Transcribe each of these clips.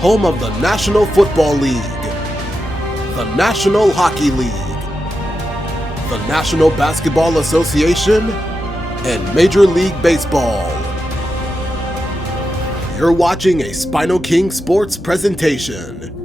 home of the National Football League, the National Hockey League, the National Basketball Association, and Major League Baseball. You're watching a SpinoKing Sports presentation.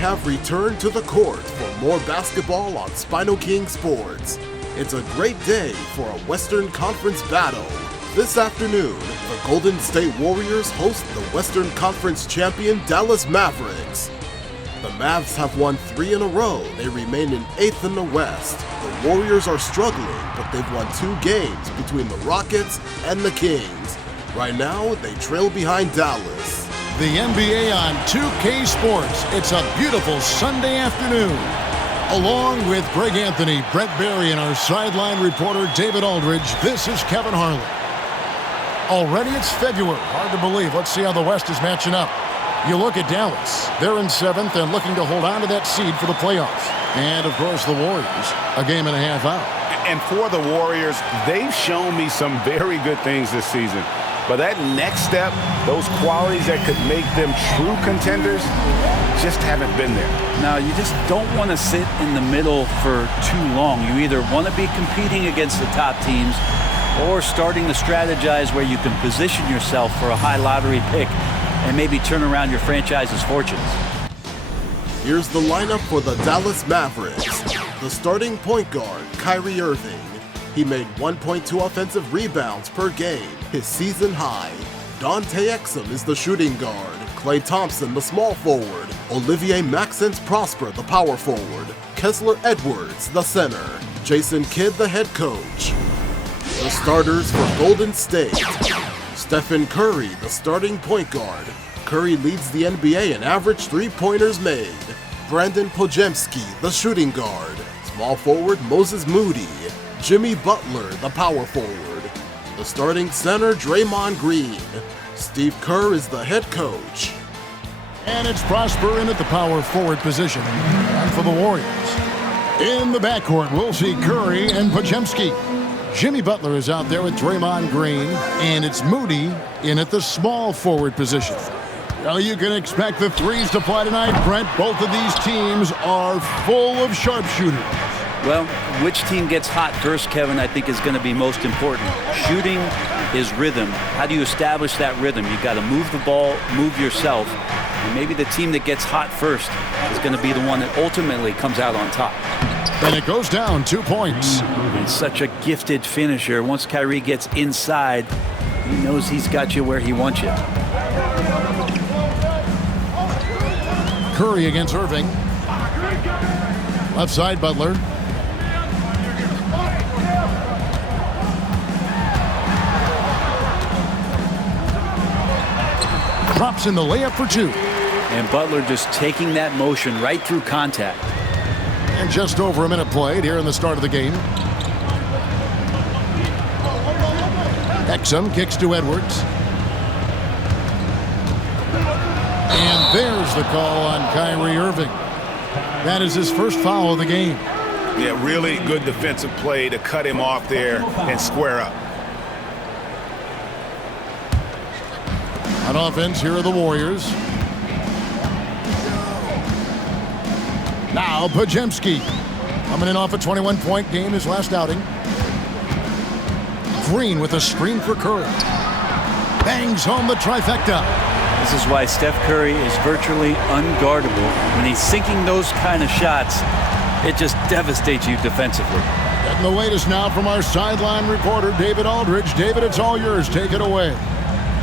Have returned to the court for more basketball on SpinoKing Sports. It's a great day for a Western Conference battle. This afternoon, the Golden State Warriors host the Western Conference champion Dallas Mavericks. The Mavs have won 3 in a row. They remain in 8th in the West. The Warriors are struggling, but they've won 2 games between the Rockets and the Kings. Right now, they trail behind Dallas. The NBA on 2K Sports. It's a beautiful Sunday afternoon. Along with Greg Anthony, Brett Barry, and our sideline reporter David Aldridge, this is Kevin Harlan. Already it's February. Hard to believe. Let's see how the West is matching up. You look at Dallas. They're in 7th and looking to hold on to that seed for the playoffs. And, of course, the Warriors, a game and a half out. And for the Warriors, they've shown me some very good things this season. But that next step, those qualities that could make them true contenders, just haven't been there. Now, you just don't want to sit in the middle for too long. You either want to be competing against the top teams or starting to strategize where you can position yourself for a high lottery pick and maybe turn around your franchise's fortunes. Here's the lineup for the Dallas Mavericks. The starting point guard, Kyrie Irving. He made 1.2 offensive rebounds per game, his season high. Dante Exum is the shooting guard. Klay Thompson, the small forward. Olivier Maxence Prosper, the power forward. Kessler Edwards, the center. Jason Kidd, the head coach. The starters for Golden State. Stephen Curry, the starting point guard. Curry leads the NBA in average three-pointers made. Brandon Podziemski, the shooting guard. Small forward Moses Moody. Jimmy Butler, the power forward. The starting center, Draymond Green. Steve Kerr is the head coach. And it's Prosper in at the power forward position. And for the Warriors, in the backcourt, we'll see Curry and Podziemski. Jimmy Butler is out there with Draymond Green, and it's Moody in at the small forward position. Well, you can expect the threes to fly tonight, Brent. Both of these teams are full of sharpshooters. Well, which team gets hot first, Kevin, I think is going to be most important. Shooting is rhythm. How do you establish that rhythm? You've got to move the ball, move yourself. And maybe the team that gets hot first is going to be the one that ultimately comes out on top. And it goes down 2 points. And such a gifted finisher. Once Kyrie gets inside, he knows he's got you where he wants you. Curry against Irving. Left side, Butler. Drops in the layup for 2. And Butler just taking that motion right through contact. And just over a minute played here in the start of the game. Exum kicks to Edwards. And there's the call on Kyrie Irving. That is his first foul of the game. Yeah, really good defensive play to cut him off there and square up. On offense, here are the Warriors. Now Podziemski coming in off a 21-point game his last outing. Green with a screen for Curry. Bangs home the trifecta. This is why Steph Curry is virtually unguardable. When he's sinking those kind of shots, it just devastates you defensively. And the latest now from our sideline reporter, David Aldridge. David, it's all yours. Take it away.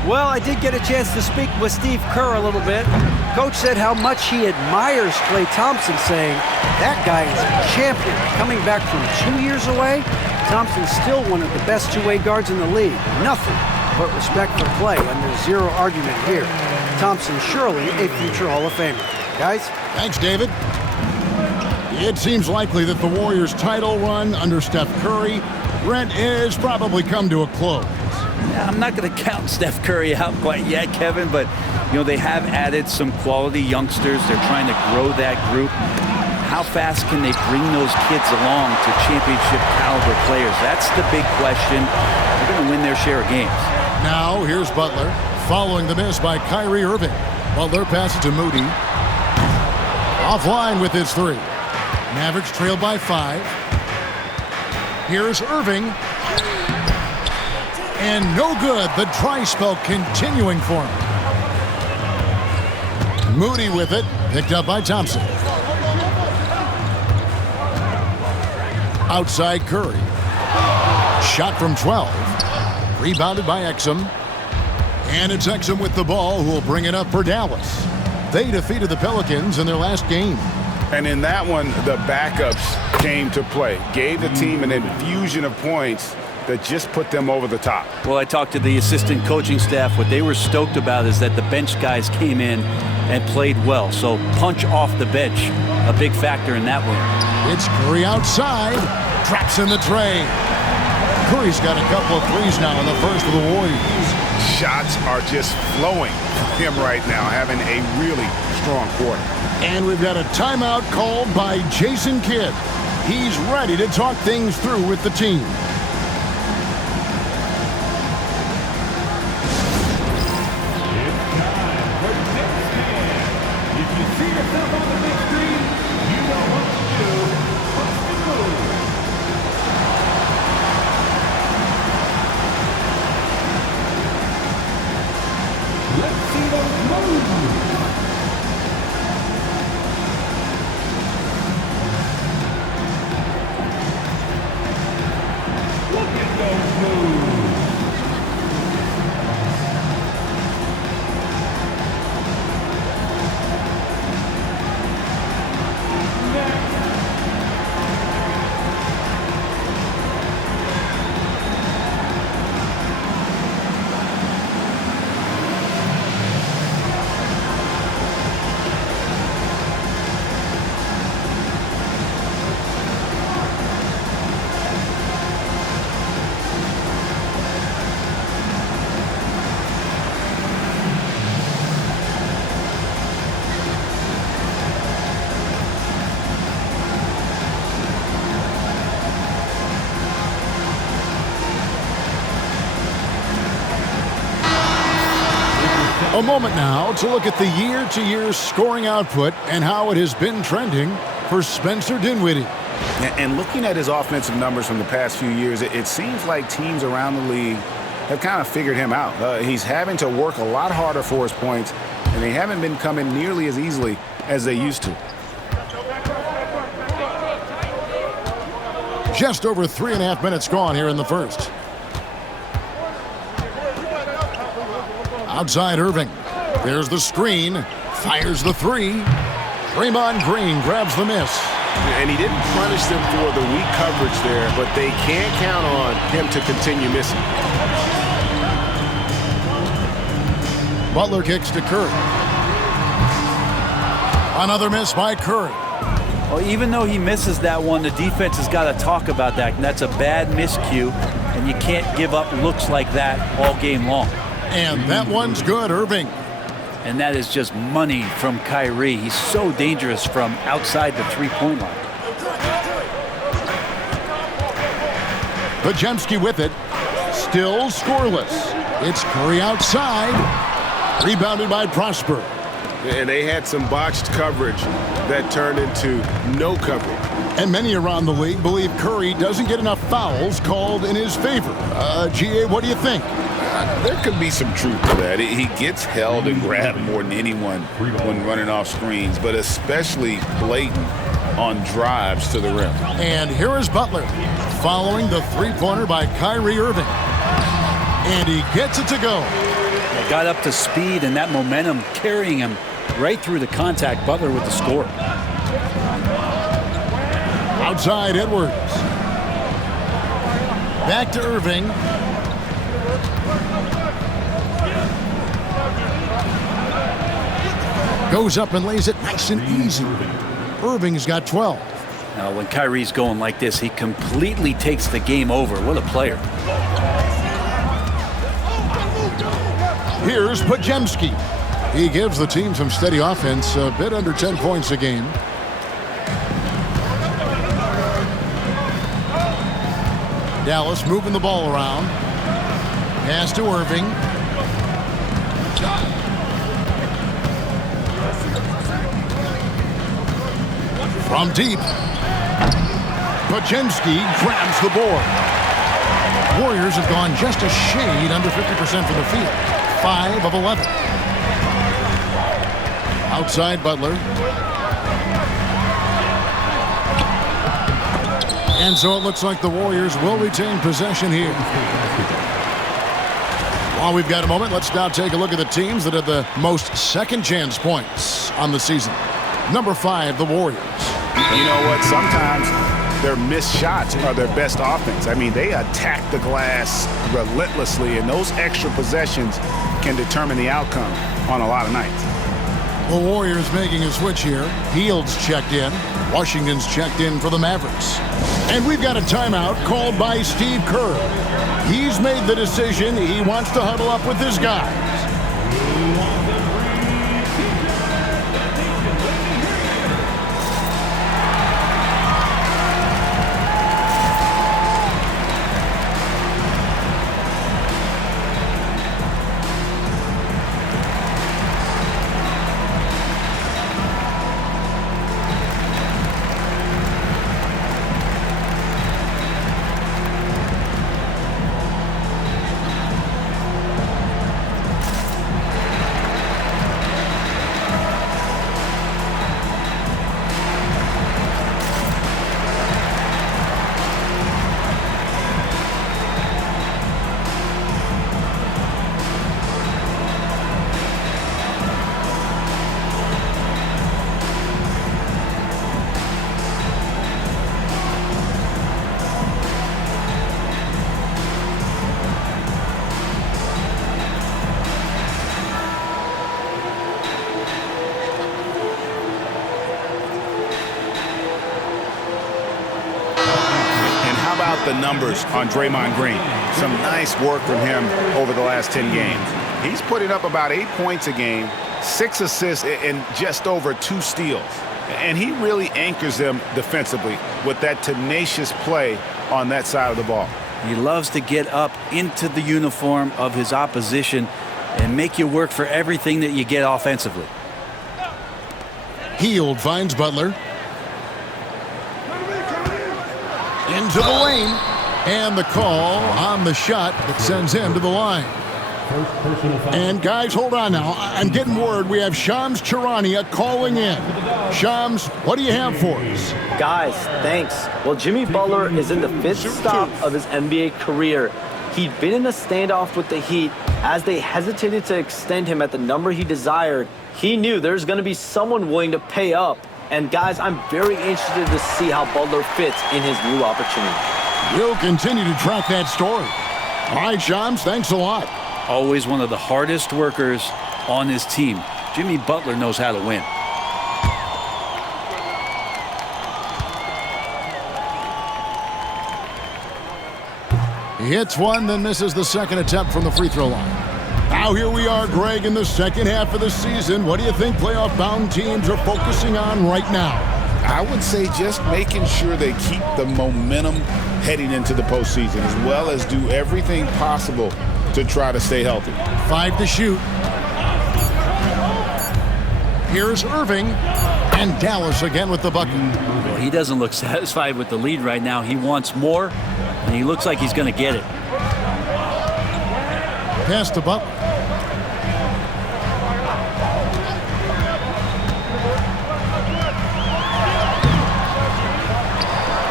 Well, I did get a chance to speak with Steve Kerr a little bit. Coach said how much he admires Klay Thompson, saying that guy is a champion. Coming back from 2 years away, Thompson's still one of the best two-way guards in the league. Nothing but respect for Klay, and there's zero argument here. Thompson surely a future Hall of Famer. Guys? Thanks, David. It seems likely that the Warriors' title run under Steph Curry, Brent, is probably come to a close. I'm not going to count Steph Curry out quite yet, Kevin, but they have added some quality youngsters. They're trying to grow that group. How fast can they bring those kids along to championship caliber players? That's the big question. They're going to win their share of games. Now here's Butler following the miss by Kyrie Irving. Butler passes to Moody. Offline with his three. Mavericks trail by 5. Here's Irving. And no good. The dry spell continuing for him. Moody with it. Picked up by Thompson. Outside Curry. Shot from 12. Rebounded by Exum. And it's Exum with the ball who will bring it up for Dallas. They defeated the Pelicans in their last game. And in that one, the backups came to play. Gave the team an infusion of points that just put them over the top. Well, I talked to the assistant coaching staff. What they were stoked about is that the bench guys came in and played well. So punch off the bench, a big factor in that win. It's Curry outside. Traps in the tray. Curry's got a couple of threes now in the first of the Warriors. Shots are just flowing from him right now, having a really strong quarter. And we've got a timeout called by Jason Kidd. He's ready to talk things through with the team. A moment now to look at the year-to-year scoring output and how it has been trending for Spencer Dinwiddie. And looking at his offensive numbers from the past few years, it seems like teams around the league have kind of figured him out. He's having to work a lot harder for his points, and they haven't been coming nearly as easily as they used to. Just over 3.5 minutes gone here in the first. Outside Irving. There's the screen. Fires the three. Draymond Green grabs the miss. And he didn't punish them for the weak coverage there, but they can't count on him to continue missing. Butler kicks to Curry. Another miss by Curry. Well, even though he misses that one, the defense has got to talk about that. And that's a bad miscue, and you can't give up looks like that all game long. And that one's good, Irving. And that is just money from Kyrie. He's so dangerous from outside the three-point line. Podziemski with it. Still scoreless. It's Curry outside. Rebounded by Prosper. And they had some botched coverage that turned into no coverage. And many around the league believe Curry doesn't get enough fouls called in his favor. GA, what do you think? There could be some truth to that. He gets held and grabbed more than anyone when running off screens, but especially blatant on drives to the rim. And here is Butler following the three-pointer by Kyrie Irving. And he gets it to go. He got up to speed, and that momentum carrying him right through the contact. Butler with the score. Outside Edwards. Back to Irving. Goes up and lays it nice and easy. Irving's got 12. Now, when Kyrie's going like this, he completely takes the game over. What a player. Here's Pajemski. He gives the team some steady offense, a bit under 10 points a game. Dallas moving the ball around. Pass to Irving. From deep. Pajemski grabs the board. Warriors have gone just a shade under 50% from the field. 5 of 11. Outside Butler. And so it looks like the Warriors will retain possession here. While we've got a moment, let's now take a look at the teams that have the most second chance points on the season. Number 5, the Warriors. You know what? Sometimes their missed shots are their best offense. I mean, they attack the glass relentlessly, and those extra possessions can determine the outcome on a lot of nights. The Warriors making a switch here. Hield's checked in. Washington's checked in for the Mavericks. And we've got a timeout called by Steve Kerr. He's made the decision he wants to huddle up with his guys. The numbers on Draymond Green. Some nice work from him over the last 10 games. He's putting up about 8 points a game, 6 assists, and just over 2 steals. And he really anchors them defensively with that tenacious play on that side of the ball. He loves to get up into the uniform of his opposition and make you work for everything that you get offensively. Hield finds Butler. Into the lane, and the call on the shot that sends him to the line. And guys, hold on now. I'm getting word we have Shams Charania calling in. Shams, what do you have for us? Guys, thanks. Well, Jimmy Butler is in the 5th stop of his NBA career. He'd been in a standoff with the Heat. As they hesitated to extend him at the number he desired, he knew there's going to be someone willing to pay up. And guys, I'm very interested to see how Butler fits in his new opportunity. We'll continue to track that story. All right, Shams, thanks a lot. Always one of the hardest workers on his team. Jimmy Butler knows how to win. He hits one, then misses the second attempt from the free throw line. Now here we are, Greg, in the second half of the season. What do you think playoff-bound teams are focusing on right now? I would say just making sure they keep the momentum heading into the postseason, as well as do everything possible to try to stay healthy. 5 to shoot. Here's Irving, and Dallas again with the bucket. Well, he doesn't look satisfied with the lead right now. He wants more, and he looks like he's going to get it. Pass to Butler.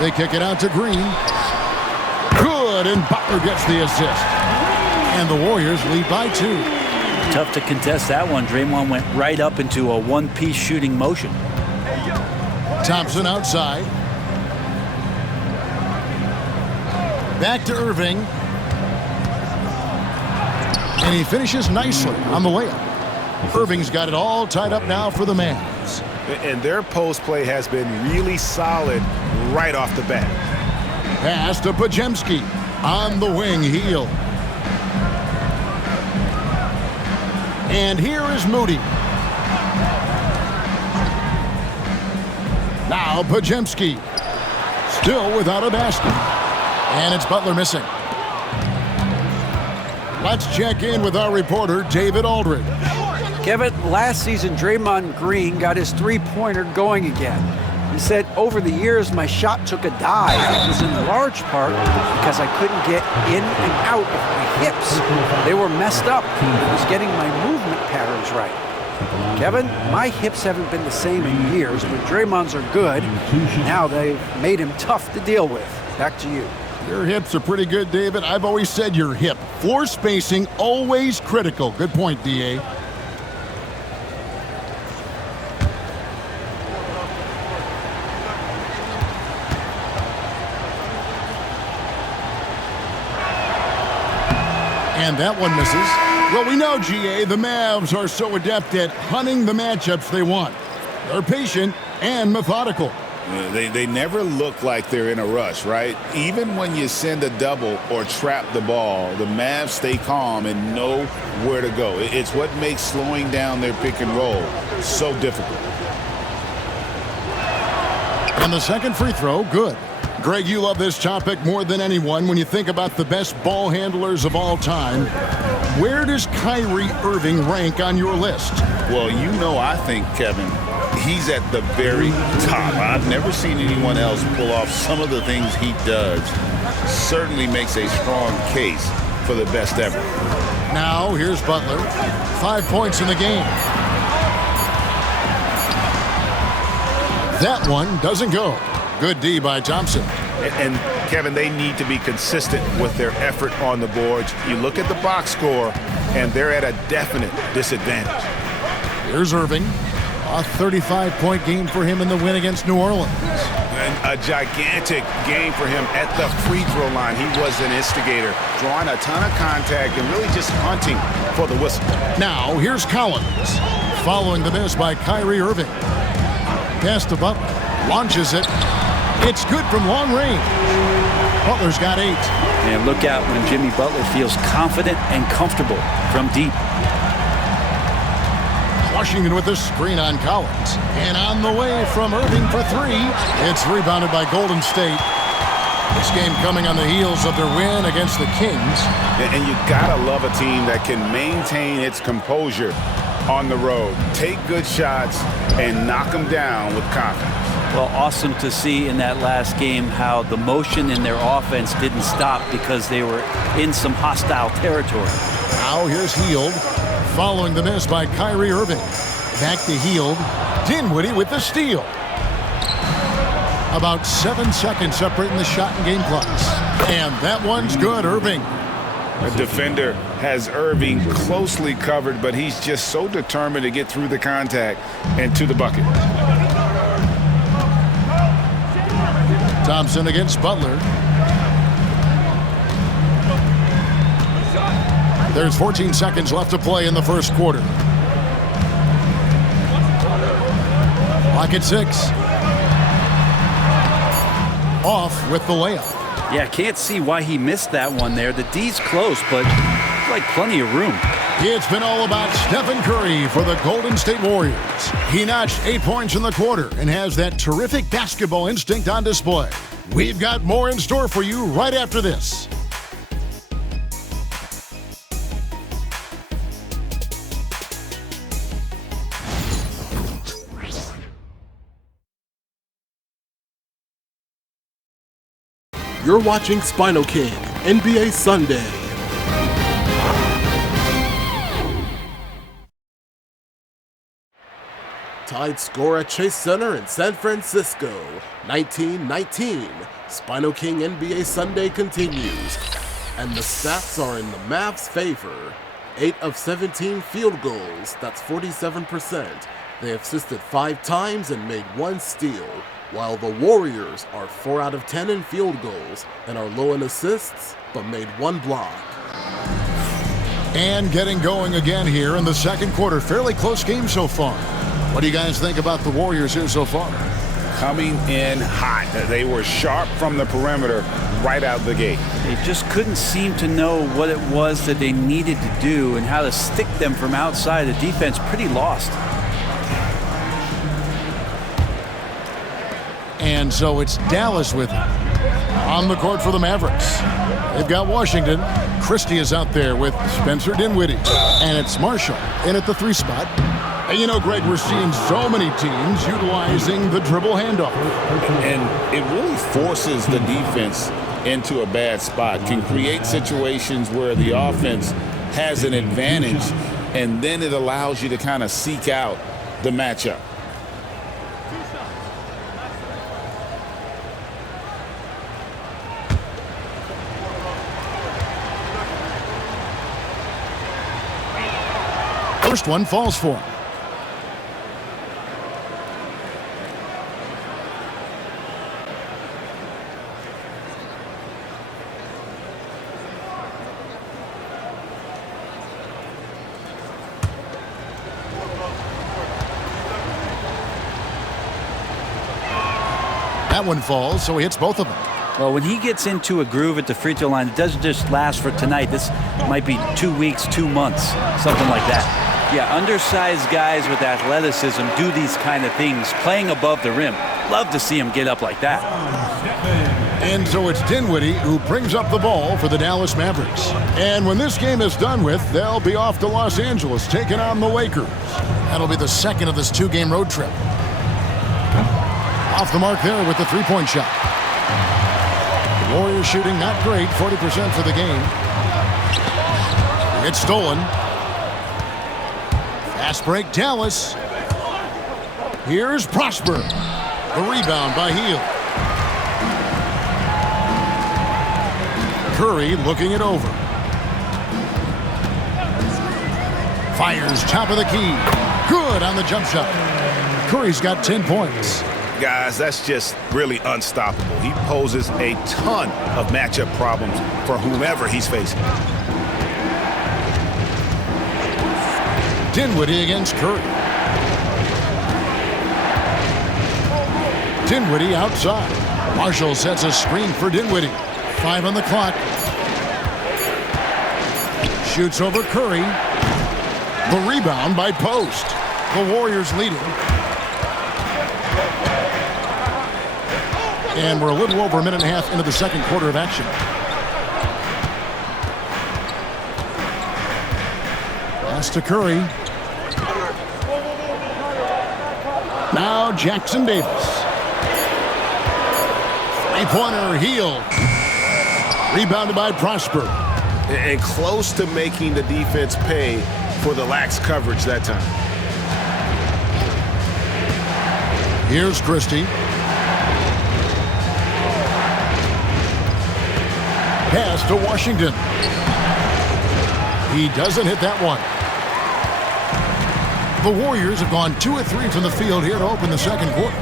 They kick it out to Green. Good, and Butler gets the assist. And the Warriors lead by 2. Tough to contest that one. Draymond went right up into a one-piece shooting motion. Thompson outside. Back to Irving. And he finishes nicely on the layup. Irving's got it all tied up now for the Mavs. And their post play has been really solid right off the bat. Pass to Podziemski. On the wing, Heel. And here is Moody. Now Podziemski. Still without a basket. And it's Butler missing. Let's check in with our reporter, David Aldridge. Kevin, last season, Draymond Green got his three-pointer going again. He said, over the years, my shot took a dive. It was in large part because I couldn't get in and out of my hips. They were messed up. I was getting my movement patterns right. Kevin, my hips haven't been the same in years, but Draymond's are good. Now they've made him tough to deal with. Back to you. Your hips are pretty good, David. I've always said your hip. Floor spacing, always critical. Good point, D.A. And that one misses. Well, we know, G.A., the Mavs are so adept at hunting the matchups they want. They're patient and methodical. They never look like they're in a rush, right? Even when you send a double or trap the ball, the Mavs stay calm and know where to go. It's what makes slowing down their pick and roll so difficult. And the second free throw, good. Greg, you love this topic more than anyone when you think about the best ball handlers of all time. Where does Kyrie Irving rank on your list? Well, you know, I think, Kevin, he's at the very top. I've never seen anyone else pull off some of the things he does. Certainly makes a strong case for the best ever. Now, here's Butler. 5 points in the game. That one doesn't go. Good D by Thompson. And Kevin, they need to be consistent with their effort on the boards. You look at the box score, and they're at a definite disadvantage. Here's Irving. A 35-point game for him in the win against New Orleans. And a gigantic game for him at the free throw line. He was an instigator, drawing a ton of contact and really just hunting for the whistle. Now, here's Collins. Following the miss by Kyrie Irving. Pass to Butler. Launches it. It's good from long range. Butler's got 8. And look out when Jimmy Butler feels confident and comfortable from deep. Washington with a screen on Collins. And on the way from Irving for 3. It's rebounded by Golden State. This game coming on the heels of their win against the Kings. And you gotta love a team that can maintain its composure on the road. Take good shots and knock them down with confidence. Well, awesome to see in that last game how the motion in their offense didn't stop because they were in some hostile territory. Now here's Hield, following the miss by Kyrie Irving. Back to Hield. Dinwiddie with the steal. About 7 seconds separating the shot and game clocks. And that one's good, Irving. The defender has Irving closely covered, but he's just so determined to get through the contact and to the bucket. Thompson against Butler. There's 14 seconds left to play in the first quarter. Clock at 6. Off with the layup. Yeah, can't see why he missed that one there. The D's close, but like plenty of room. It's been all about Stephen Curry for the Golden State Warriors. He notched 8 points in the quarter and has that terrific basketball instinct on display. We've got more in store for you right after this. You're watching SpinoKing NBA Sunday. Tied score at Chase Center in San Francisco, 19-19. SpinoKing NBA Sunday continues, and the stats are in the Mavs' favor. 8 of 17 field goals, that's 47%. They have assisted 5 times and made 1 steal, while the Warriors are 4 out of 10 in field goals and are low in assists, but made 1 block. And getting going again here in the second quarter. Fairly close game so far. What do you guys think about the Warriors here so far? Coming in hot. They were sharp from the perimeter right out the gate. They just couldn't seem to know what it was that they needed to do and how to stick them from outside. The defense pretty lost. And so it's Dallas with it. On the court for the Mavericks. They've got Washington. Christie is out there with Spencer Dinwiddie. And it's Marshall in at the 3 spot. And you know, Greg, we're seeing so many teams utilizing the dribble handoff. And it really forces the defense into a bad spot. Can create situations where the offense has an advantage, and then it allows you to kind of seek out the matchup. First one falls for him. That one falls, so he hits both of them. Well, when he gets into a groove at the free throw line, it doesn't just last for tonight. This might be 2 weeks, 2 months, something like that. Yeah, undersized guys with athleticism do these kind of things, playing above the rim. Love to see him get up like that. And so it's Dinwiddie who brings up the ball for the Dallas Mavericks. And when this game is done with, they'll be off to Los Angeles, taking on the Lakers. That'll be the second of this 2-game road trip. Off the mark there with the 3-point shot. The Warriors shooting not great, 40% for the game. It's stolen. Fast break, Dallas. Here's Prosper. The rebound by Hield. Curry looking it over. Fires top of the key. Good on the jump shot. Curry's got 10 points. Guys, that's just really unstoppable. He poses a ton of matchup problems for whomever he's facing. Dinwiddie against Curry. Dinwiddie outside. Marshall sets a screen for Dinwiddie. 5 on the clock. Shoots over Curry. The rebound by Post. The Warriors leading. And we're a little over a minute and a half into the second quarter of action. Pass to Curry. Now Jackson Davis. 3-pointer, Hield. Rebounded by Prosper. And close to making the defense pay for the lax coverage that time. Here's Christie. Pass to Washington. He doesn't hit that one. The Warriors have gone 2 of 3 from the field here to open the second quarter.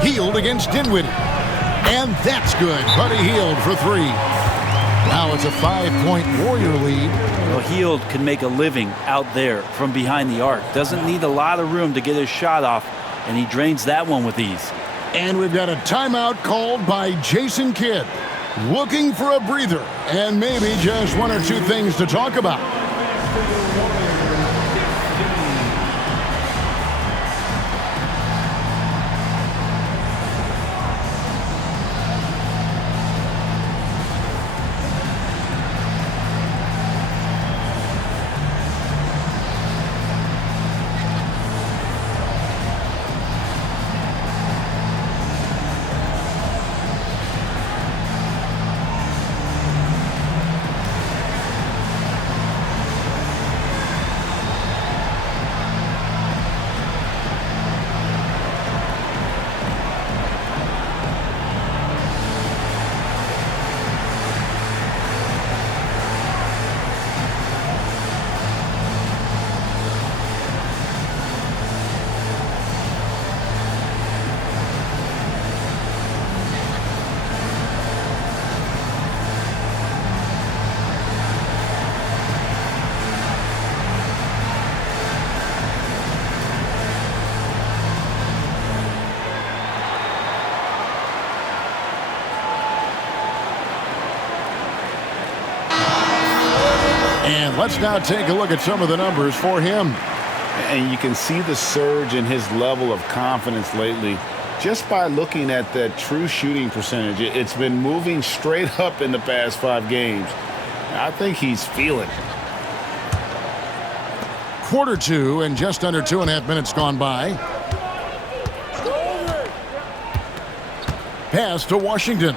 Hield against Dinwiddie. And that's good. Buddy Hield for 3. Now it's a 5-point Warrior lead. Well, Hield can make a living out there from behind the arc. Doesn't need a lot of room to get his shot off, and he drains that one with ease. And we've got a timeout called by Jason Kidd. Looking for a breather and maybe just 1 or 2 things to talk about. And let's now take a look at some of the numbers for him. And you can see the surge in his level of confidence lately just by looking at that true shooting percentage. It's been moving straight up in the past 5 games. I think he's feeling it. Quarter 2 and just under 2.5 minutes gone by. Pass to Washington.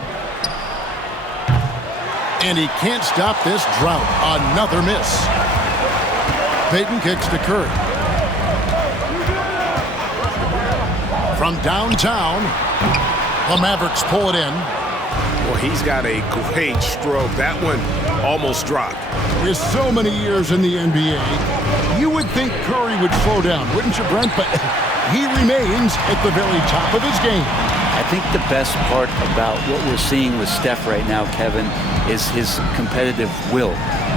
And he can't stop this drought. Another miss. Payton kicks to Curry. From downtown, the Mavericks pull it in. Well, he's got a great stroke. That one almost dropped. With so many years in the NBA, you would think Curry would slow down, wouldn't you, Brent? But he remains at the very top of his game. I think the best part about what we're seeing with Steph right now, Kevin, is his competitive will.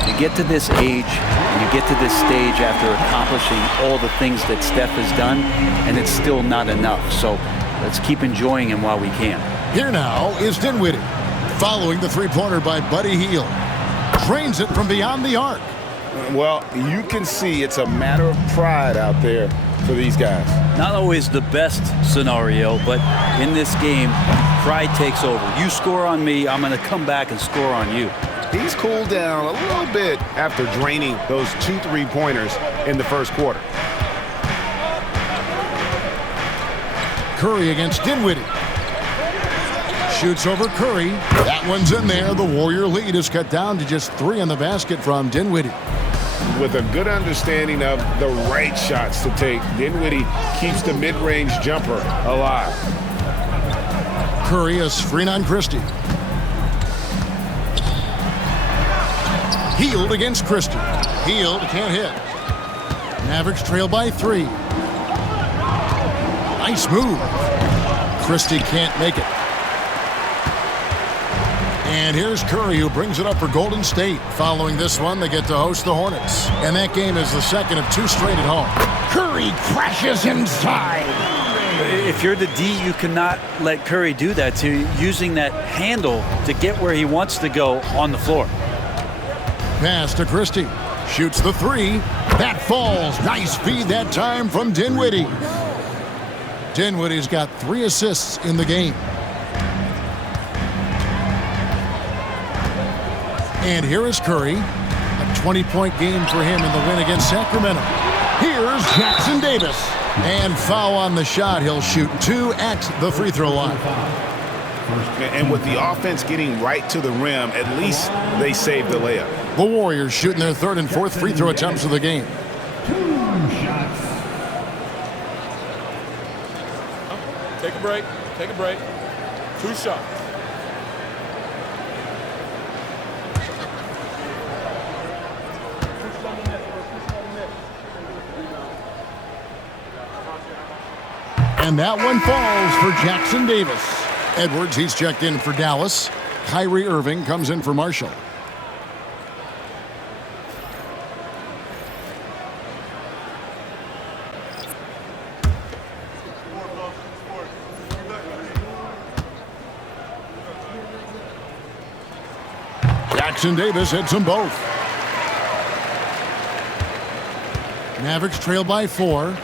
You get to this age, and you get to this stage after accomplishing all the things that Steph has done, and it's still not enough. So let's keep enjoying him while we can. Here now is Dinwiddie, following the three-pointer by Buddy Hield. Drains it from beyond the arc. Well, you can see it's a matter of pride out there for these guys. Not always the best scenario, but in this game, pride takes over. You score on me, I'm going to come back and score on you. He's cooled down a little bit after draining those 2 3-pointers in the first quarter. Curry against Dinwiddie. Shoots over Curry. That one's in there. The Warrior lead is cut down to just 3 in the basket from Dinwiddie. With a good understanding of the right shots to take, Dinwiddie keeps the mid-range jumper alive. Curry is screen on Christie. Hield against Christie. Hield can't hit. Mavericks trail by 3. Nice move. Christie can't make it. And here's Curry, who brings it up for Golden State. Following this one, they get to host the Hornets. And that game is the second of 2 straight at home. Curry crashes inside. If you're the D, you cannot let Curry do that to you, using that handle to get where he wants to go on the floor. Pass to Christie. Shoots the 3. That falls. Nice feed that time from Dinwiddie. Dinwiddie's got 3 assists in the game. And here is Curry. A 20-point game for him in the win against Sacramento. Here's Jackson Davis. And foul on the shot. He'll shoot 2 at the free throw line. And with the offense getting right to the rim, at least they saved the layup. The Warriors shooting their 3rd and 4th free throw attempts of the game. 2 shots. Take a break. Take a break. 2 shots. And that one falls for Jackson Davis. Edwards, he's checked in for Dallas. Kyrie Irving comes in for Marshall. Jackson Davis hits them both. Mavericks trail by 4.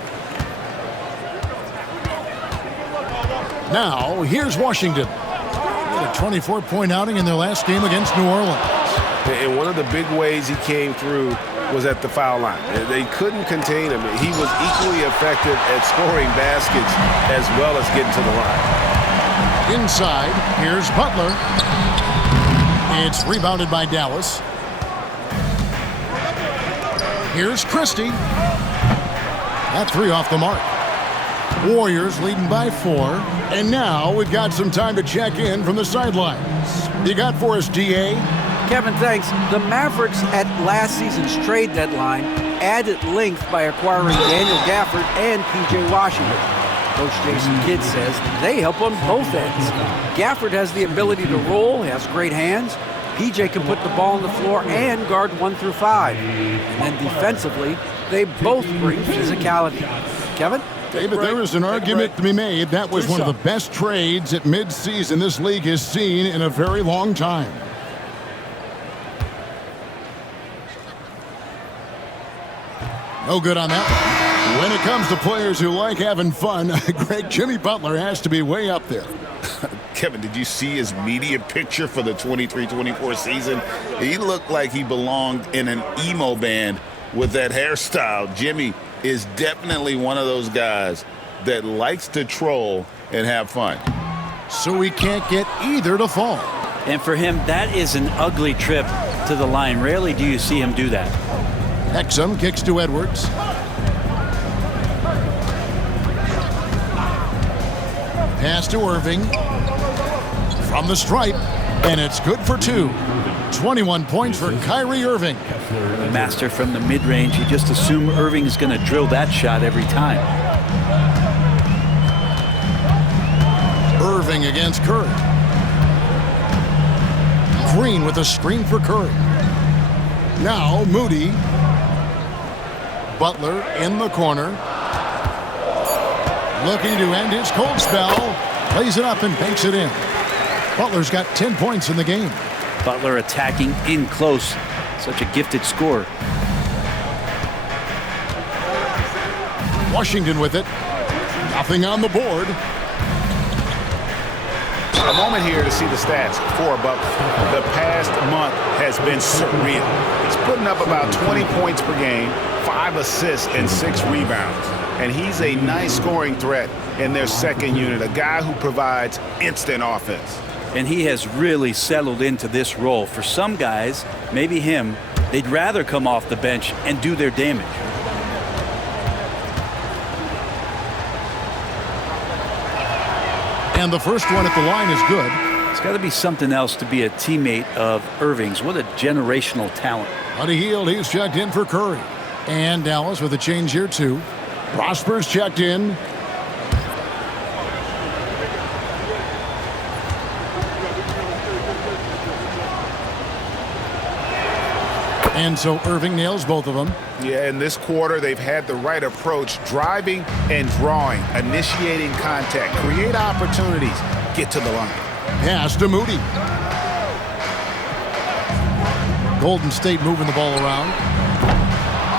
Now, here's Washington. Had a 24-point outing in their last game against New Orleans. And one of the big ways he came through was at the foul line. They couldn't contain him. He was equally effective at scoring baskets as well as getting to the line. Inside, here's Butler. It's rebounded by Dallas. Here's Christie. That 3 off the mark. Warriors leading by 4. And now we've got some time to check in from the sidelines. You got for us, D.A.? Kevin, thanks. The Mavericks at last season's trade deadline added length by acquiring Daniel Gafford and P.J. Washington. Coach Jason Kidd says they help on both ends. Gafford has the ability to roll, has great hands. P.J. can put the ball on the floor and guard 1 through 5. And then defensively, they both bring physicality. Kevin? David, there is an argument to be made. That was one of the best trades at midseason this league has seen in a very long time. No good on that one. When it comes to players who like having fun, Greg, Jimmy Butler has to be way up there. Kevin, did you see his media picture for the 23-24 season? He looked like he belonged in an emo band with that hairstyle. Jimmy is definitely one of those guys that likes to troll and have fun. So he can't get either to fall. And for him, that is an ugly trip to the line. Rarely do you see him do that. Exum kicks to Edwards. Pass to Irving. From the stripe, and it's good for 2. 21 points for Kyrie Irving. The master from the mid-range. You just assume Irving is going to drill that shot every time. Irving against Curry. Green with a screen for Curry. Now Moody. Butler in the corner. Looking to end his cold spell. Plays it up and banks it in. Butler's got 10 points in the game. Butler attacking in close. Such a gifted scorer. Washington with it. Nothing on the board. A moment here to see the stats for Butler. The past month has been surreal. He's putting up about 20 points per game, 5 assists, and 6 rebounds. And he's a nice scoring threat in their second unit, a guy who provides instant offense. And he has really settled into this role. For some guys, maybe him, they'd rather come off the bench and do their damage. And the first one at the line is good. It's got to be something else to be a teammate of Irving's. What a generational talent. Buddy Hield, he's checked in for Curry. And Dallas with a change here too. Prosper's checked in. And so Irving nails both of them. Yeah, in this quarter, they've had the right approach, driving and drawing, initiating contact, create opportunities, get to the line. Pass to Moody. Golden State moving the ball around.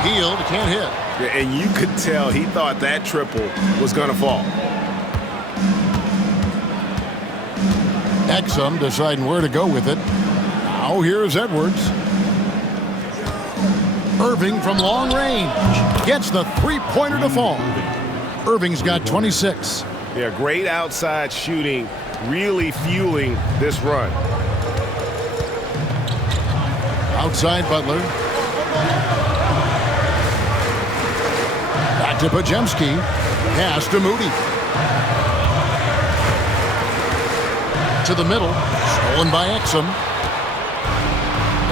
Hield can't hit. Yeah, and you could tell he thought that triple was going to fall. Exum deciding where to go with it. Now here's Edwards. Irving from long range gets the three-pointer to fall. Irving's got 26. Yeah, great outside shooting, really fueling this run. Outside Butler. Back to Pajemski. Pass to Moody. To the middle. Stolen by Exum.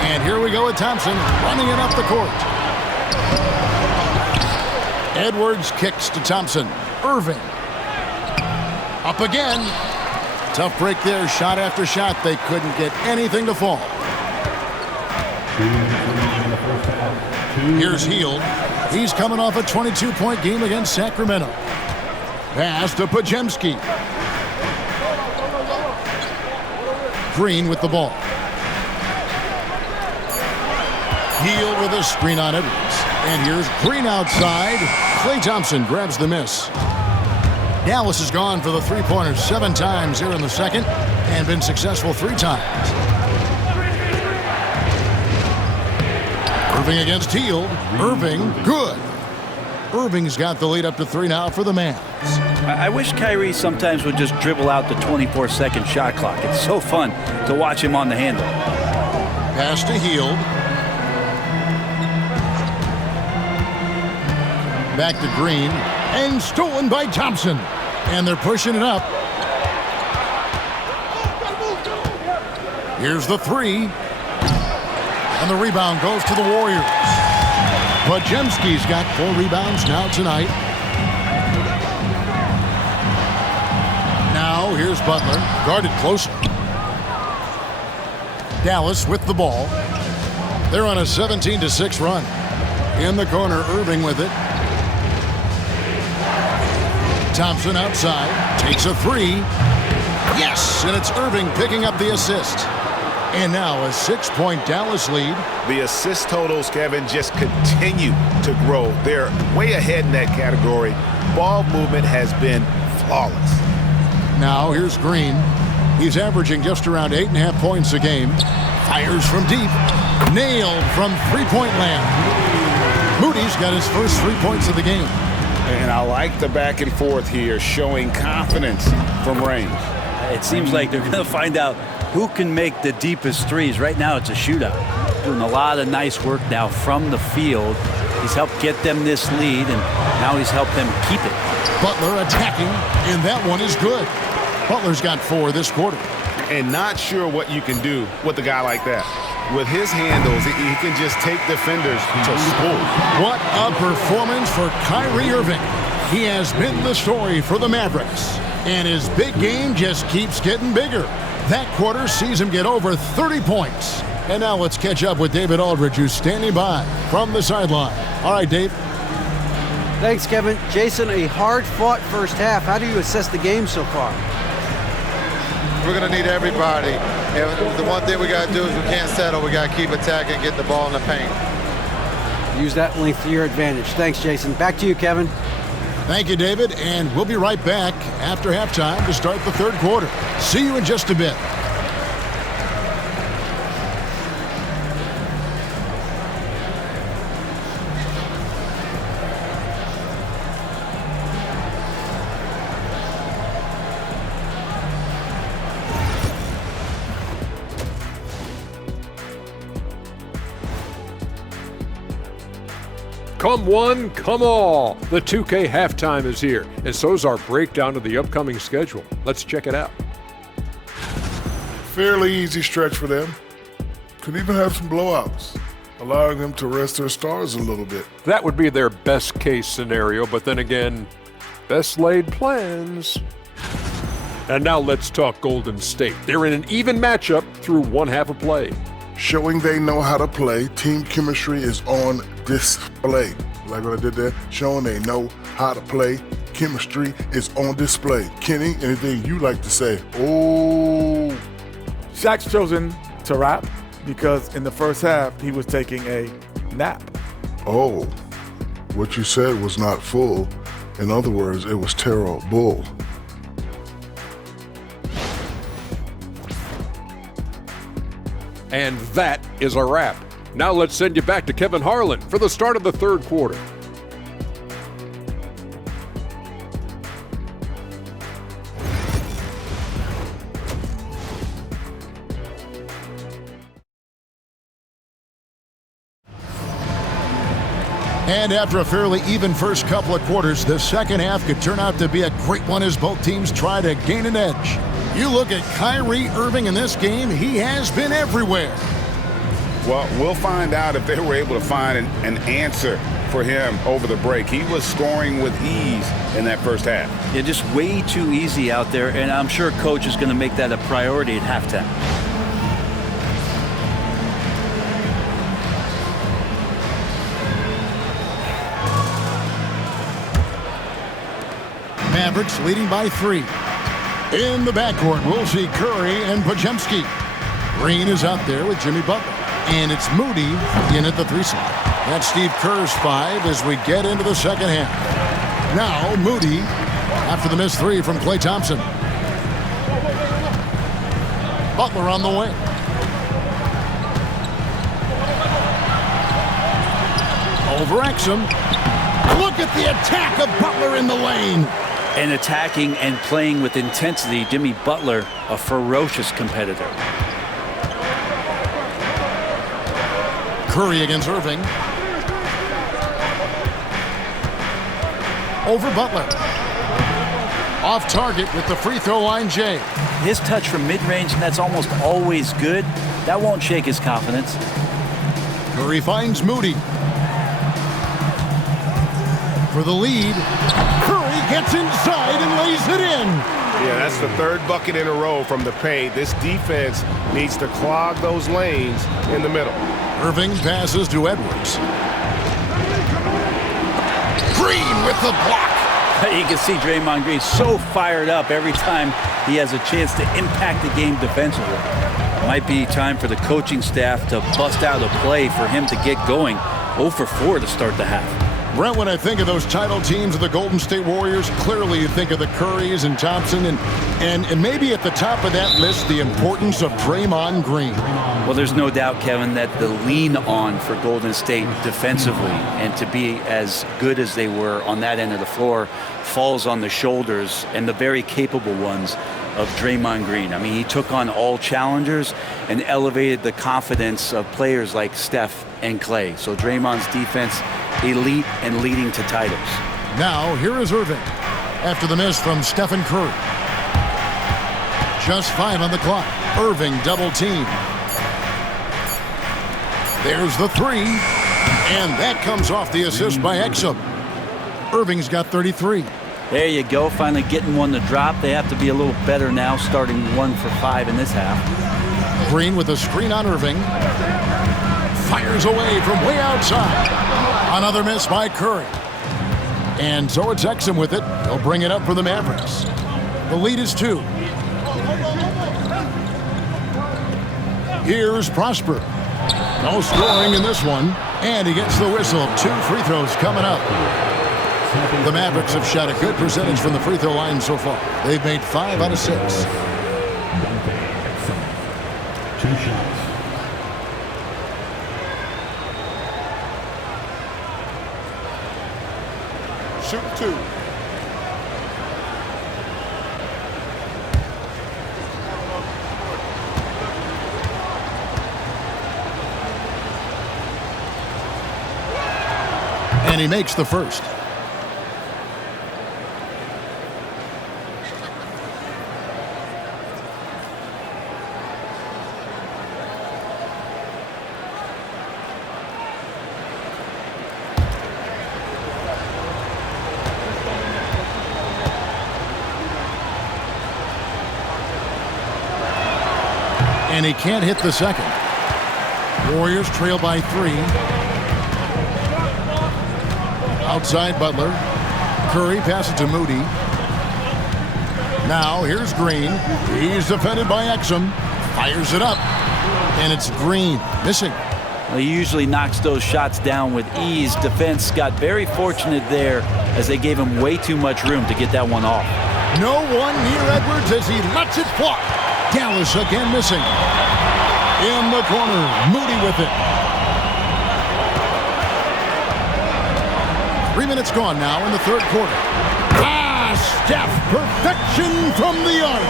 And here we go with Thompson running it up the court. Edwards kicks to Thompson. Irving. Up again. Tough break there. Shot after shot. They couldn't get anything to fall. Here's Hield. He's coming off a 22-point game against Sacramento. Pass to Pajemski. Green with the ball. Hield with a screen on Edwards. And here's Green outside. Klay Thompson grabs the miss. Dallas has gone for the three-pointers 7 times here in the second and been successful 3 times. Irving against Hield. Irving, good. Irving's got the lead up to 3 now for the Mavs. I wish Kyrie sometimes would just dribble out the 24-second shot clock. It's so fun to watch him on the handle. Pass to Hield. Back to Green. And stolen by Thompson. And they're pushing it up. Here's the 3. And the rebound goes to the Warriors. Pajemski's got 4 rebounds now tonight. Now here's Butler, guarded closer. Dallas with the ball. They're on a 17-6 run. In the corner, Irving with it. Thompson outside, takes a 3. Yes, and it's Irving picking up the assist. And now a 6-point Dallas lead. The assist totals, Kevin, just continue to grow. They're way ahead in that category. Ball movement has been flawless. Now here's Green. He's averaging just around 8.5 points a game. Fires from deep. Nailed from three-point land. Moody's got his first 3 points of the game. And I like the back and forth here, showing confidence from range. It seems like they're going to find out who can make the deepest threes. Right now it's a shootout. Doing a lot of nice work now from the field. He's helped get them this lead, and now he's helped them keep it. Butler attacking, and that one is good. Butler's got 4 this quarter. And not sure what you can do with a guy like that. With his handles, he can just take defenders to school. What a performance for Kyrie Irving. He has been the story for the Mavericks, and his big game just keeps getting bigger. That quarter sees him get over 30 points. And now let's catch up with David Aldridge, who's standing by from the sideline. All right, Dave. Thanks, Kevin. Jason, a hard-fought first half. How do you assess the game so far? We're going to need everybody. And the one thing we got to do is we can't settle. We got to keep attacking, get the ball in the paint. Use that length to your advantage. Thanks, Jason. Back to you, Kevin. Thank you, David. And we'll be right back after halftime to start the third quarter. See you in just a bit. Come one, come all. The 2K halftime is here, and so is our breakdown of the upcoming schedule. Let's check it out. Fairly easy stretch for them. Could even have some blowouts, allowing them to rest their stars a little bit. That would be their best case scenario, but then again, best laid plans. And now let's talk Golden State. They're in an even matchup through one half of play. Showing they know how to play, team chemistry is on display. Like what I did there, showing they know how to play, chemistry is on display. Kenny, anything you like to say? Oh. Shaq's chosen to rap because in the first half, he was taking a nap. Oh, what you said was not full. In other words, it was terrible. And that is a wrap. Now let's send you back to Kevin Harlan for the start of the third quarter. And after a fairly even first couple of quarters, the second half could turn out to be a great one as both teams try to gain an edge. You look at Kyrie Irving in this game, he has been everywhere. Well, we'll find out if they were able to find an answer for him over the break. He was scoring with ease in that first half. Yeah, just way too easy out there, and I'm sure Coach is going to make that a priority at halftime. Mavericks leading by 3. In the backcourt, we'll see Curry and Podziemski. Green is out there with Jimmy Butler. And it's Moody in at the 3 slot. That's Steve Kerr's 5 as we get into the second half. Now Moody after the missed 3 from Klay Thompson. Butler on the wing. Over Exum. Look at the attack of Butler in the lane. And attacking and playing with intensity, Jimmy Butler, a ferocious competitor. Curry against Irving. Over Butler. Off target with the free throw line, Jay. His touch from mid-range, and that's almost always good. That won't shake his confidence. Curry finds Moody. For the lead. Curry gets inside and lays it in. Yeah, that's the third bucket in a row from the paint. This defense needs to clog those lanes in the middle. Irving passes to Edwards. Green with the block. You can see Draymond Green so fired up every time he has a chance to impact the game defensively. Might be time for the coaching staff to bust out a play for him to get going. 0 for 4 to start the half. Brent, when I think of those title teams of the Golden State Warriors, clearly you think of the Currys and Thompson, and maybe at the top of that list, the importance of Draymond Green. Well, there's no doubt, Kevin, that the lean on for Golden State defensively and to be as good as they were on that end of the floor falls on the shoulders and the very capable ones of Draymond Green. I mean, he took on all challengers and elevated the confidence of players like Steph and Clay. So Draymond's defense, elite and leading to titles. Now, here is Irving after the miss from Stephen Curry. Just 5 on the clock. Irving double team. There's the 3, and that comes off the assist by Exum. Irving's got 33. There you go, finally getting one to drop. They have to be a little better now, starting 1 for 5 in this half. Green with a screen on Irving. Fires away from way outside. Another miss by Curry. And so it's Exum with it. He'll bring it up for the Mavericks. The lead is 2. Here's Prosper. No scoring in this one. And he gets the whistle. 2 free throws coming up. The Mavericks have shot a good percentage from the free throw line so far. They've made 5 out of 6. 2 shots. Shoot 2. And he makes the first. And he can't hit the second. Warriors trail by 3. Outside Butler. Curry passes to Moody. Now here's Green. He's defended by Exum. Fires it up. And it's Green missing. Well, he usually knocks those shots down with ease. Defense got very fortunate there as they gave him way too much room to get that one off. No one near Edwards as he lets it fly. Dallas again missing. In the corner, Moody with it. 3 minutes gone now in the third quarter. Steph, perfection from the arc.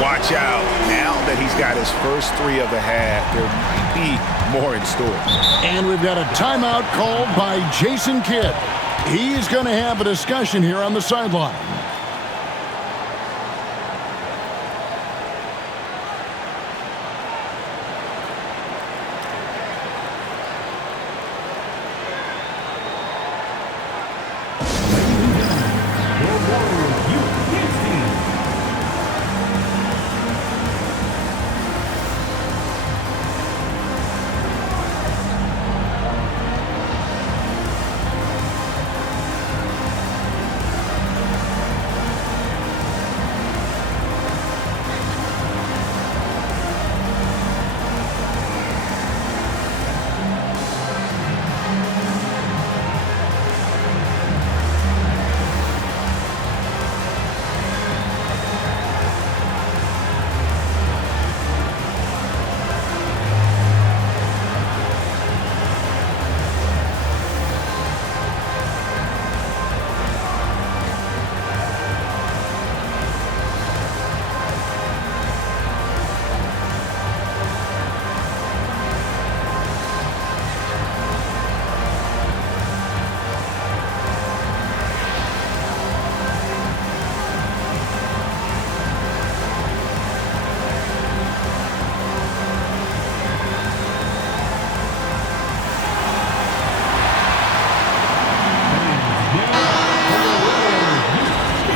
Watch out. Now that he's got his first 3 of the half, there might be more in store. And we've got a timeout called by Jason Kidd. He's going to have a discussion here on the sideline.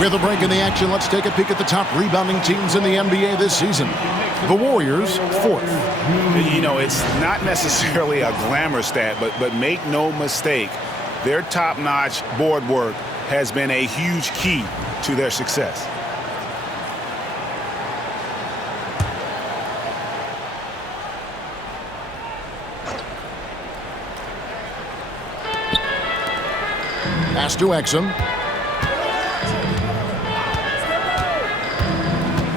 With a break in the action, let's take a peek at the top rebounding teams in the NBA this season. The Warriors, 4th. You know, it's not necessarily a glamour stat, but make no mistake, their top-notch board work has been a huge key to their success. Pass to Exum.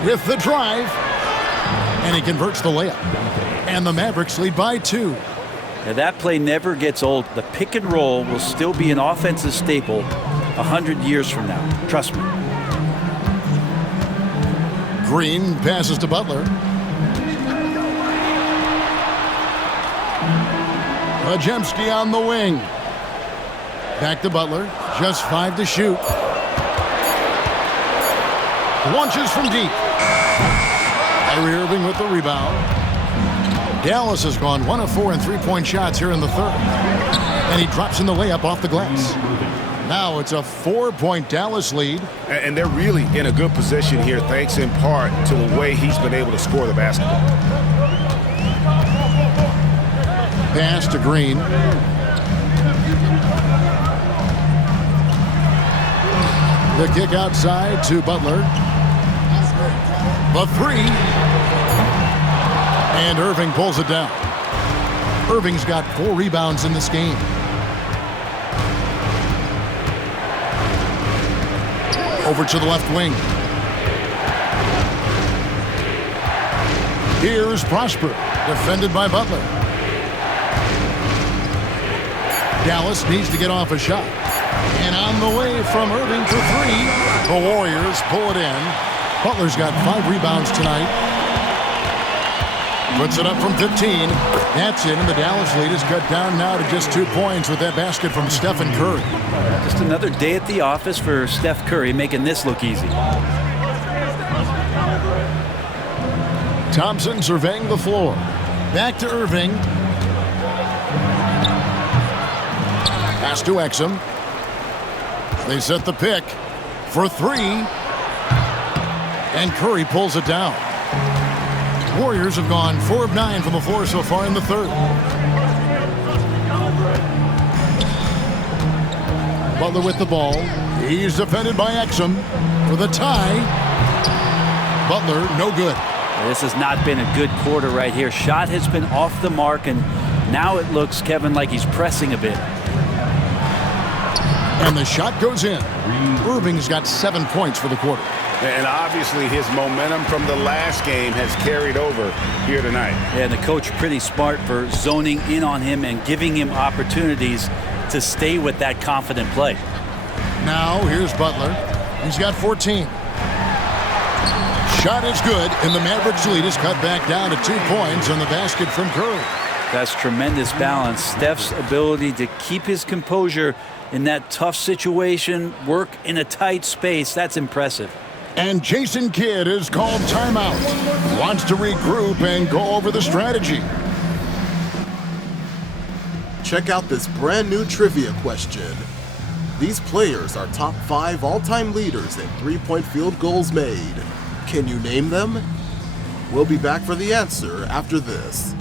With the drive. And he converts the layup. And the Mavericks lead by 2. Now that play never gets old. The pick and roll will still be an offensive staple 100 years from now. Trust me. Green passes to Butler. Pajemski on the wing. Back to Butler. Just 5 to shoot. Launches from deep. Kyrie Irving with the rebound. Dallas has gone 1 of 4 in three-point shots here in the third. And he drops in the layup off the glass. Now it's a 4-point Dallas lead. And they're really in a good position here, thanks in part to the way he's been able to score the basketball. Pass to Green. The kick outside to Butler. The 3. And Irving pulls it down. Irving's got 4 rebounds in this game. Over to the left wing. Here's Prosper, defended by Butler. Dallas needs to get off a shot. And on the way from Irving for 3. The Warriors pull it in. Butler's got 5 rebounds tonight. Puts it up from 15. That's it, and the Dallas lead is cut down now to just 2 points with that basket from Stephen Curry. Just another day at the office for Steph Curry, making this look easy. Thompson surveying the floor. Back to Irving. Pass to Exum. They set the pick for 3. And Curry pulls it down. Warriors have gone 4 of 9 from the floor so far in the third. Butler with the ball. He's defended by Exum for the tie. Butler, no good. This has not been a good quarter right here. Shot has been off the mark, and now it looks, Kevin, like he's pressing a bit. And the shot goes in. Irving's got 7 points for the quarter. And obviously his momentum from the last game has carried over here tonight. Yeah, and the coach pretty smart for zoning in on him and giving him opportunities to stay with that confident play. Now here's Butler. He's got 14. Shot is good, and the Mavericks lead is cut back down to 2 points on the basket from Curry. That's tremendous balance. Steph's ability to keep his composure in that tough situation, work in a tight space, that's impressive. And Jason Kidd is called timeout. Wants to regroup and go over the strategy. Check out this brand new trivia question. These players are top 5 all-time leaders in three-point field goals made. Can you name them? We'll be back for the answer after this.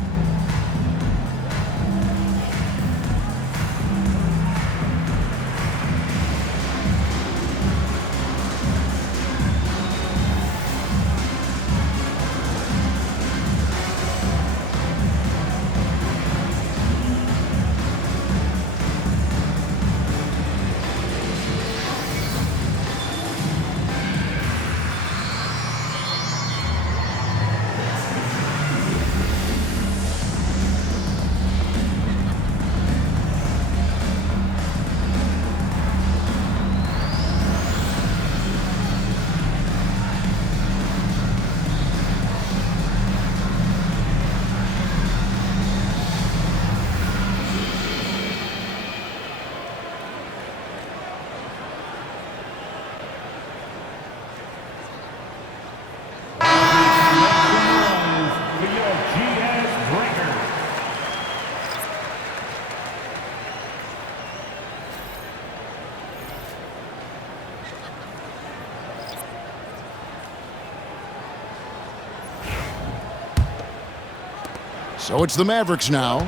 So it's the Mavericks now.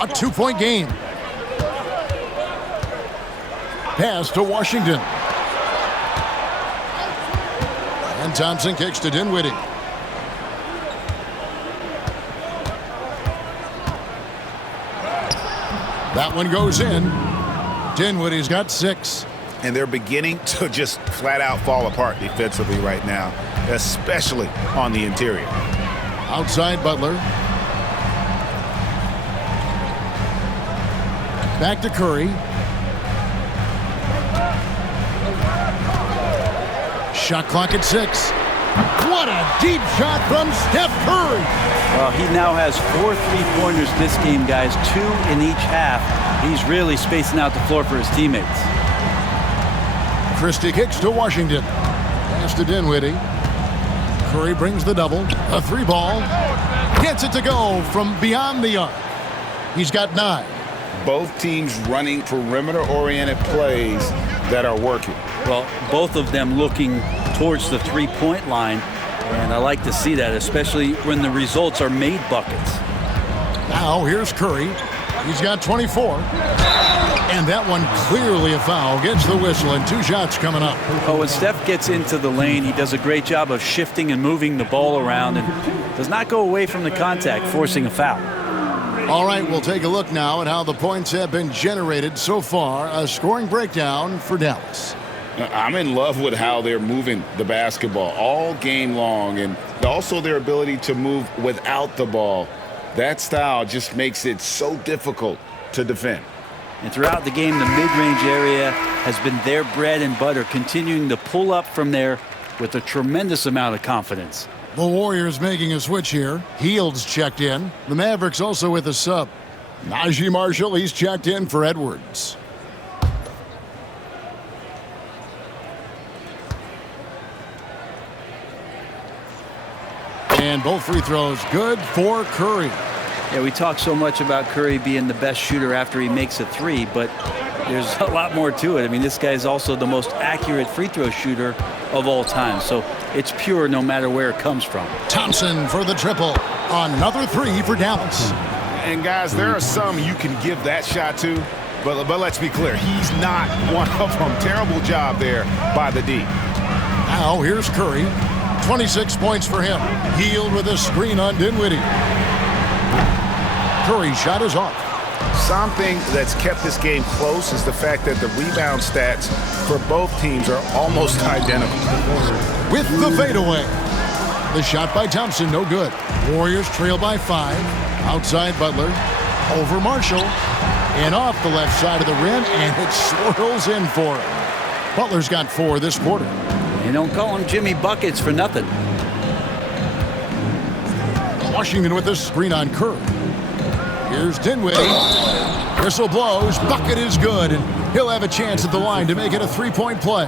A 2-point game. Pass to Washington. And Thompson kicks to Dinwiddie. That one goes in. Dinwiddie's got 6. and they're beginning to just flat out fall apart defensively right now, especially on the interior. Outside Butler. Back to Curry. Shot clock at 6. What a deep shot from Steph Curry. Well, he now has 4 3-pointers this game, guys, 2 in each half. He's really spacing out the floor for his teammates. Christie kicks to Washington. Pass to Dinwiddie. Curry brings the double. A 3-ball. Gets it to go from beyond the arc. He's got 9. Both teams running perimeter-oriented plays that are working. Well, both of them looking towards the 3-point line, and I like to see that, especially when the results are made buckets. Now here's Curry. He's got 24. And that one clearly a foul. Gets the whistle, and 2 shots coming up. Oh, when Steph gets into the lane, he does a great job of shifting and moving the ball around and does not go away from the contact, forcing a foul. All right, we'll take a look now at how the points have been generated so far. A scoring breakdown for Dallas. I'm in love with how they're moving the basketball all game long, and also their ability to move without the ball. That style just makes it so difficult to defend. And throughout the game, the mid-range area has been their bread and butter, continuing to pull up from there with a tremendous amount of confidence. The Warriors making a switch here. Heald's checked in. The Mavericks also with a sub. Najee Marshall, he's checked in for Edwards. And both free throws good for Curry. Yeah, we talk so much about Curry being the best shooter after he makes a 3, but there's a lot more to it. I mean, this guy is also the most accurate free throw shooter of all time, so it's pure no matter where it comes from. Thompson for the triple. Another 3 for Dallas. And guys, there are some you can give that shot to, but let's be clear, he's not one of them. Terrible job there by the D. Now here's Curry. 26 points for him. Hield with a screen on Dinwiddie. Curry's shot is off. Something that's kept this game close is the fact that the rebound stats for both teams are almost identical. With the fadeaway. The shot by Thompson, no good. Warriors trail by 5. Outside Butler. Over Marshall. And off the left side of the rim, and it swirls in for him. Butler's got 4 this quarter. They don't call him Jimmy Buckets for nothing. Washington with the screen on Curry. Here's Dinwiddie. Whistle blows. Bucket is good, and he'll have a chance at the line to make it a 3-point play.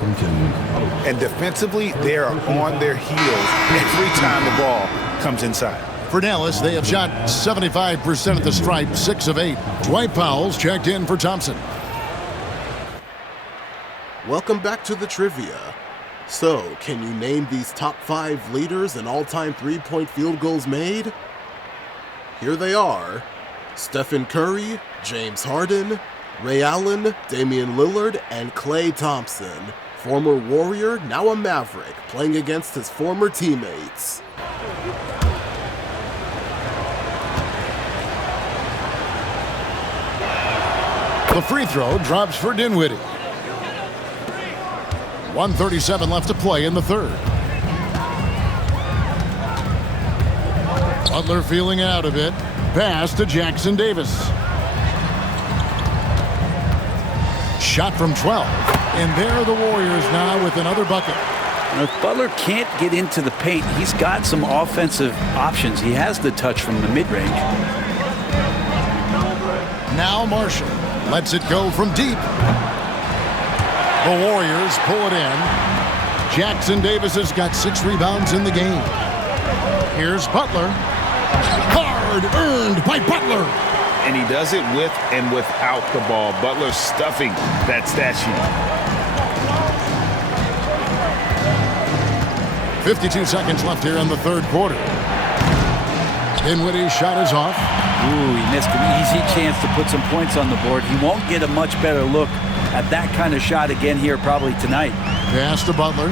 And defensively, they are on their heels every time the ball comes inside. For Dallas, they have shot 75% at the stripe, 6 of 8. Dwight Powell's checked in for Thompson. Welcome back to the trivia. So, can you name these top 5 leaders in all-time 3-point field goals made? Here they are: Stephen Curry, James Harden, Ray Allen, Damian Lillard, and Klay Thompson. Former Warrior, now a Maverick, playing against his former teammates. The free throw drops for Dinwiddie. 1:37 left to play in the third. Butler feeling out a bit. Pass to Jackson Davis. Shot from 12. And there are the Warriors now with another bucket. Now, if Butler can't get into the paint, he's got some offensive options. He has the touch from the mid-range. Now Marshall lets it go from deep. The Warriors pull it in. Jackson Davis has got 6 rebounds in the game. Here's Butler. Hard earned by Butler. And he does it with and without the ball. Butler stuffing that stat sheet. 52 seconds left here in the third quarter. Dinwiddie's shot is off. Ooh, he missed an easy chance to put some points on the board. He won't get a much better look at that kind of shot again here probably tonight. Pass to Butler.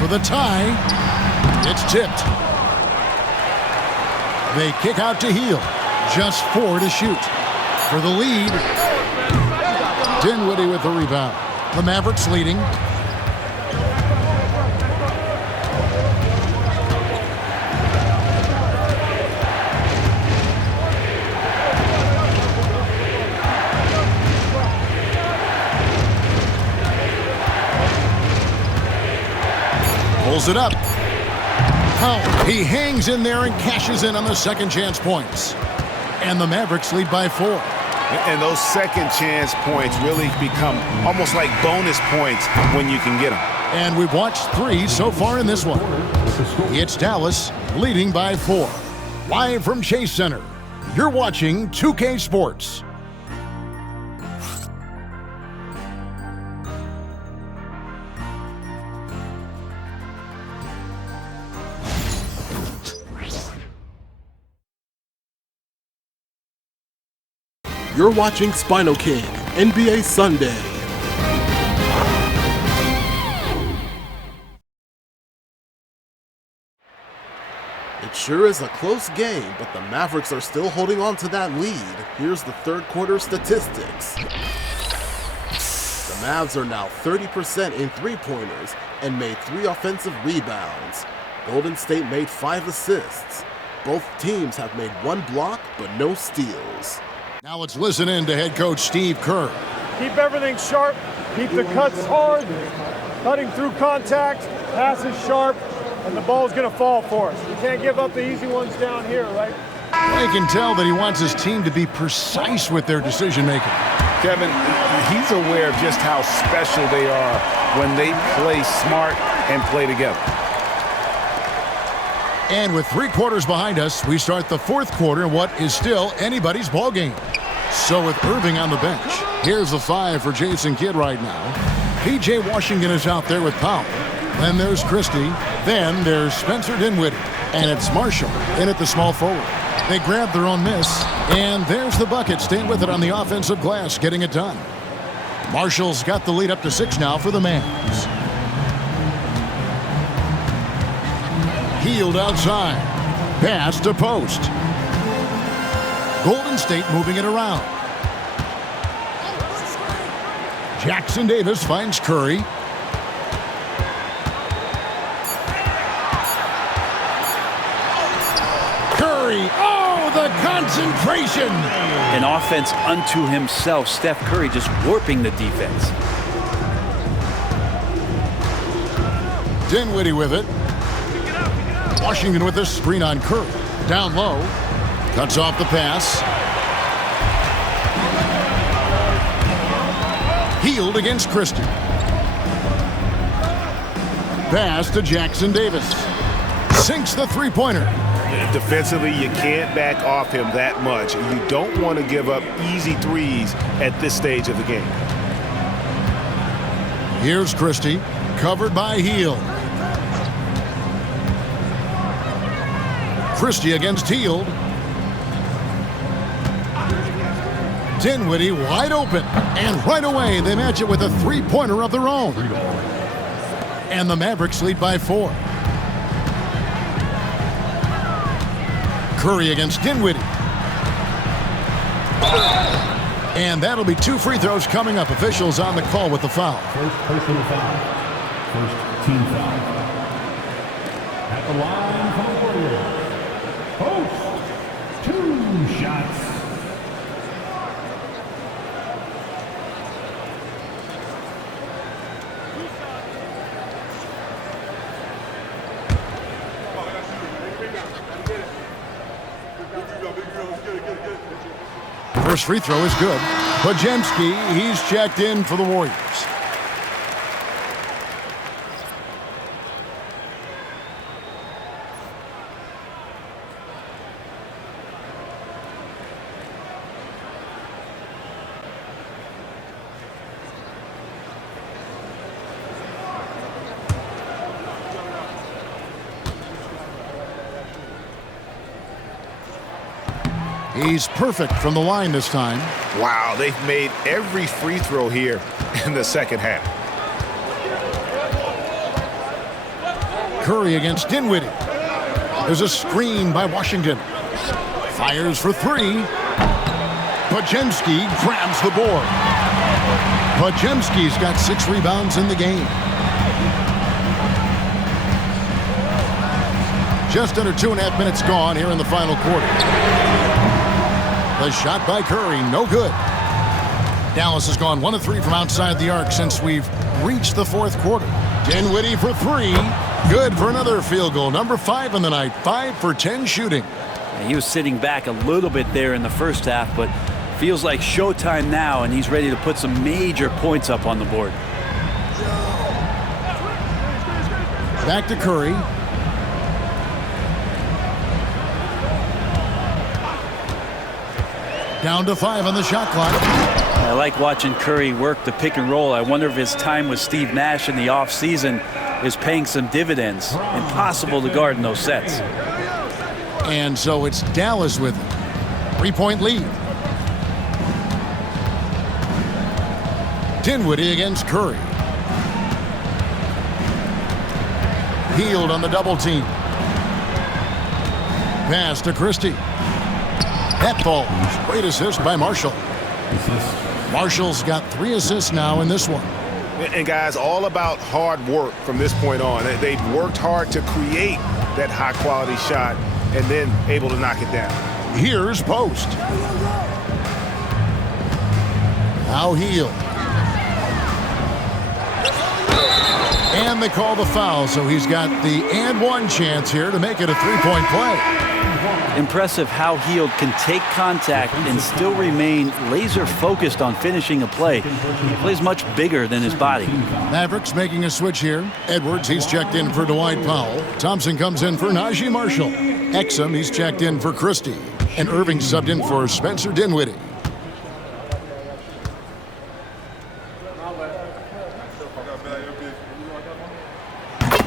For the tie. It's tipped. They kick out to Hield. Just 4 to shoot. For the lead. Dinwiddie with the rebound. The Mavericks leading. Pulls it up. Oh, he hangs in there and cashes in on the second chance points. And the Mavericks lead by 4. And those second chance points really become almost like bonus points when you can get them. And we've watched 3 so far in this one. It's Dallas leading by 4. Live from Chase Center, you're watching 2K Sports. You're watching SpinoKing NBA Sunday. It sure is a close game, but the Mavericks are still holding on to that lead. Here's the third quarter statistics. The Mavs are now 30% in three-pointers and made 3 offensive rebounds. Golden State made 5 assists. Both teams have made 1 block, but no steals. Now let's listen in to head coach Steve Kerr. Keep everything sharp, keep the cuts hard, cutting through contact, passes sharp, and the ball's going to fall for us. You can't give up the easy ones down here, right? I can tell that he wants his team to be precise with their decision-making. Kevin, he's aware of just how special they are when they play smart and play together. And with 3 quarters behind us, we start the 4th quarter in what is still anybody's ball game. So with Irving on the bench, here's the 5 for Jason Kidd right now. P.J. Washington is out there with Powell. Then there's Christie. Then there's Spencer Dinwiddie. And it's Marshall in at the small forward. They grab their own miss. And there's the bucket. Staying with it on the offensive glass, getting it done. Marshall's got the lead up to 6 now for the Mavs. Healed outside. Pass to post. Golden State moving it around. Jackson Davis finds Curry. Curry. Oh, the concentration. An offense unto himself. Steph Curry just warping the defense. Dinwiddie with it. Washington with a screen on Curry. Down low. Cuts off the pass. Healed against Christie. Pass to Jackson Davis. Sinks the three-pointer. Defensively, you can't back off him that much. You don't want to give up easy threes at this stage of the game. Here's Christie. Covered by Hield. Christie against Hield. Dinwiddie wide open. And right away, they match it with a three-pointer of their own. And the Mavericks lead by 4. Curry against Dinwiddie. And that'll be 2 free throws coming up. Officials on the call with the foul. First personal foul. First team foul. At the line for the Warriors. Post. 2 shots. First free throw is good. Podziemski, he's checked in for the Warriors. He's perfect from the line this time. Wow, they've made every free throw here in the second half. Curry against Dinwiddie. There's a screen by Washington. Fires for 3. Podziemski grabs the board. Podziemski's got 6 rebounds in the game. Just under 2.5 minutes gone here in the final quarter. The shot by Curry, no good. Dallas has gone 1 of 3 from outside the arc since we've reached the fourth quarter. Dinwiddie for 3. Good for another field goal. Number 5 on the night. 5 for 10 shooting. He was sitting back a little bit there in the first half, but feels like showtime now, and he's ready to put some major points up on the board. Back to Curry. Down to 5 on the shot clock. I like watching Curry work the pick and roll. I wonder if his time with Steve Nash in the offseason is paying some dividends. Impossible to guard in those sets. And so it's Dallas with it. 3-point lead. Dinwiddie against Curry. Hield on the double team. Pass to Christie. That falls. Great assist by Marshall. Marshall's got 3 assists now in this one. And guys, all about hard work from this point on. They've worked hard to create that high-quality shot and then able to knock it down. Here's Post. Now Hield. And they call the foul, so he's got the and one chance here to make it a 3-point play. Impressive how Hield can take contact and still remain laser focused on finishing a play. He plays much bigger than his body. Mavericks making a switch here. Edwards, he's checked in for Dwight Powell. Thompson comes in for Najee Marshall. Exum, he's checked in for Christie. And Irving subbed in for Spencer Dinwiddie.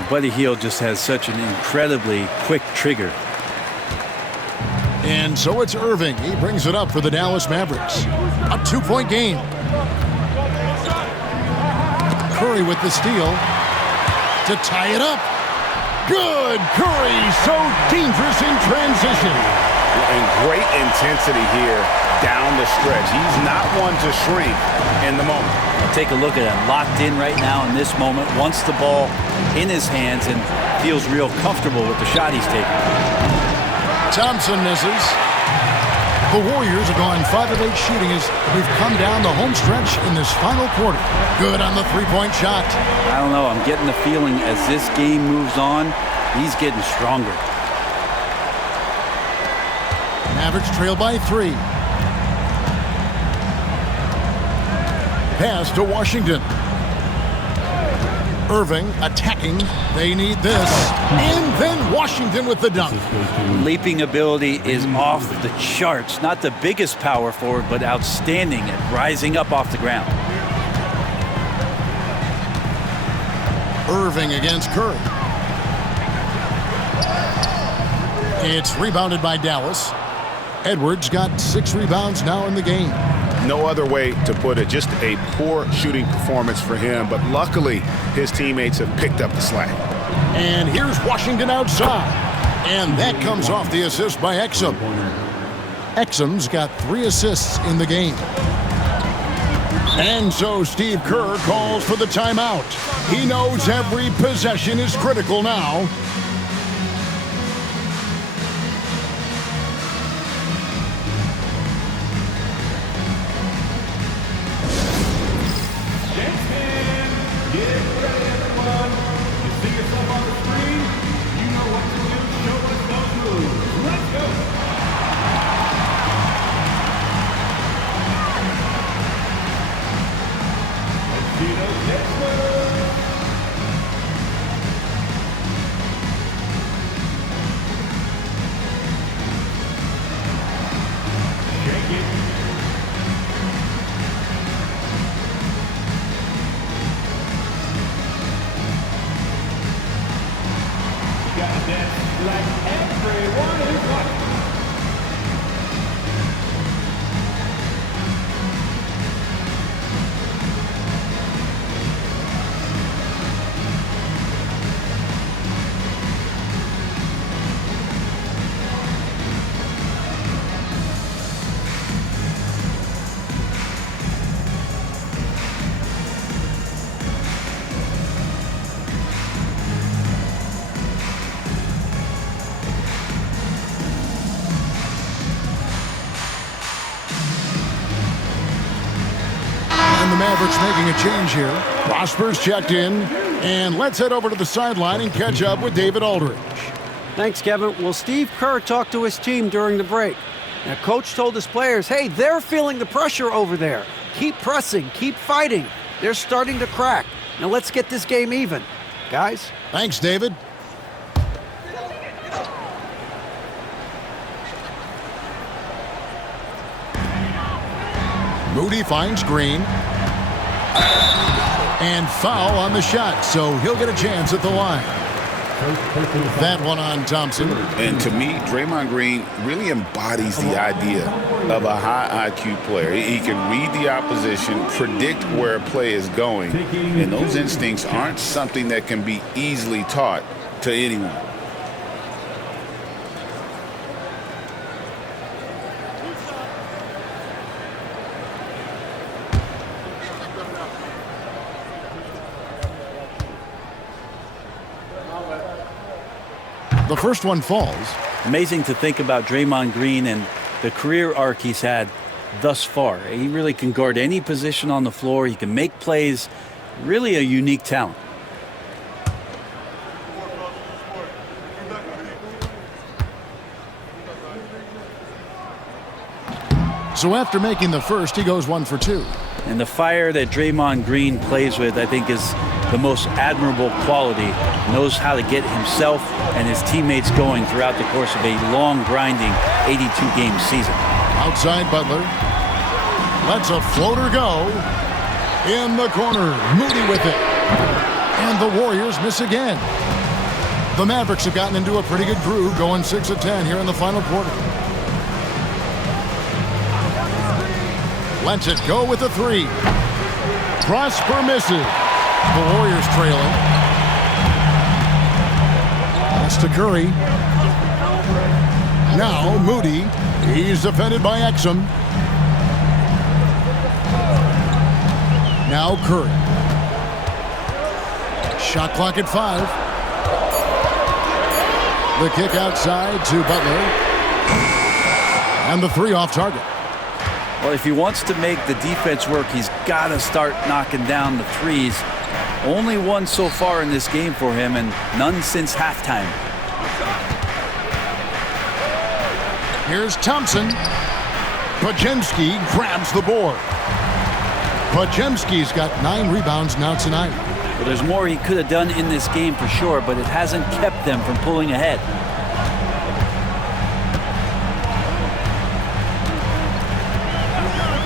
Buddy Hield just has such an incredibly quick trigger. And so it's Irving. He brings it up for the Dallas Mavericks. A 2-point game. Curry with the steal to tie it up. Good. Curry, so dangerous in transition. And great intensity here down the stretch. He's not one to shrink in the moment. Take a look at him, locked in right now in this moment, wants the ball in his hands and feels real comfortable with the shot he's taking. Thompson misses. The Warriors are going 5 of 8 shooting as we've come down the home stretch in this final quarter. Good on the 3-point shot. I don't know, I'm getting the feeling as this game moves on, he's getting stronger. Mavericks trail by 3. Pass to Washington. Irving attacking. They need this. And then Washington with the dunk. Leaping ability is off the charts. Not the biggest power forward, but outstanding at rising up off the ground. Irving against Curry. It's rebounded by Dallas. Edwards got 6 rebounds now in the game. No other way to put it. Just a poor shooting performance for him. But luckily, his teammates have picked up the slack. And here's Washington outside. And that comes off the assist by Exum. Exum's got 3 assists in the game. And so Steve Kerr calls for the timeout. He knows every possession is critical now. And the Mavericks making a change here. Prosper's checked in. And let's head over to the sideline and catch up with David Aldridge. Thanks, Kevin. Well, Steve Kerr talked to his team during the break. Now, Coach told his players, hey, they're feeling the pressure over there. Keep pressing, keep fighting. They're starting to crack. Now let's get this game even, guys. Thanks, David. Moody finds Green. And foul on the shot, so he'll get a chance at the line. That one on Thompson. And to me, Draymond Green really embodies the idea of a high IQ player. He can read the opposition, predict where a play is going, and those instincts aren't something that can be easily taught to anyone. The first one falls. Amazing to think about Draymond Green and the career arc he's had thus far. He really can guard any position on the floor. He can make plays. Really a unique talent. So after making the first, he goes 1 for 2. And the fire that Draymond Green plays with, I think, is the most admirable quality. Knows how to get himself and his teammates going throughout the course of a long, grinding 82-game season. Outside Butler. Lets a floater go. In the corner. Moody with it. And the Warriors miss again. The Mavericks have gotten into a pretty good groove, going 6 of 10 here in the final quarter. Lets it go with a 3. Prosper misses. The Warriors trailing. Pass to Curry. Now Moody. He's defended by Exum. Now Curry. Shot clock at 5. The kick outside to Butler. And the 3 off target. Well, if he wants to make the defense work, he's got to start knocking down the threes. Only one so far in this game for him, and none since halftime. Here's Thompson. Podziemski grabs the board. Podziemski's got 9 rebounds now tonight. Well, there's more he could have done in this game for sure, but it hasn't kept them from pulling ahead.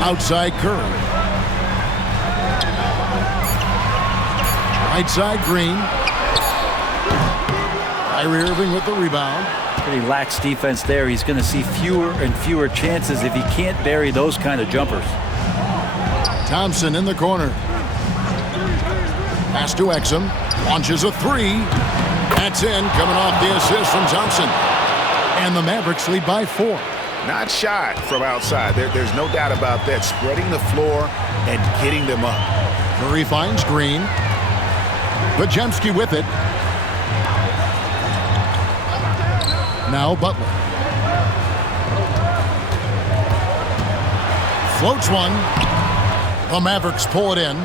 Outside Curry. Right side Green. Kyrie Irving with the rebound. Pretty lax defense there. He's going to see fewer and fewer chances if he can't bury those kind of jumpers. Thompson in the corner. Pass to Exum. Launches a 3. That's in, coming off the assist from Thompson. And the Mavericks lead by 4. Not shy from outside. There's no doubt about that. Spreading the floor and getting them up. Curry finds Green. Podziemski with it. Now Butler. Floats one. The Mavericks pull it in.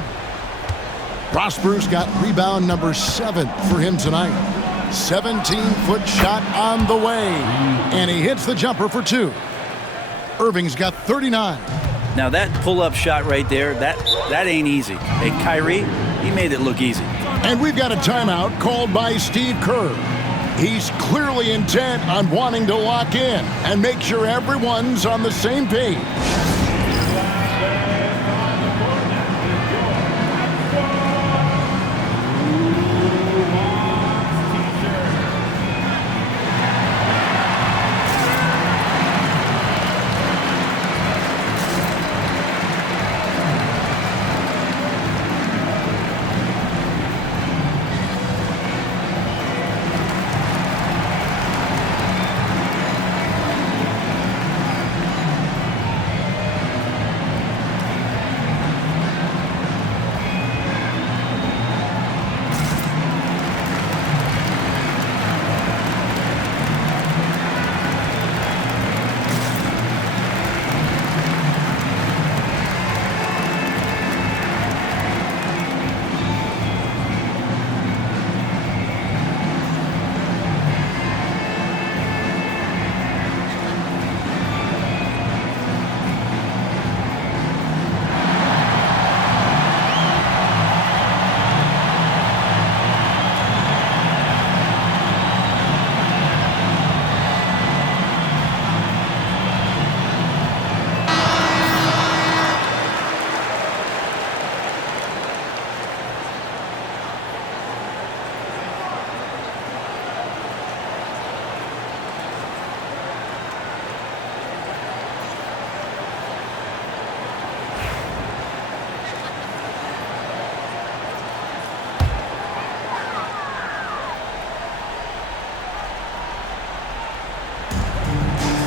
Prosper's got rebound number 7 for him tonight. 17-foot shot on the way. And he hits the jumper for 2. Irving's got 39. Now that pull-up shot right there, that ain't easy. Hey, Kyrie, he made it look easy. And we've got a timeout called by Steve Kerr. He's clearly intent on wanting to lock in and make sure everyone's on the same page.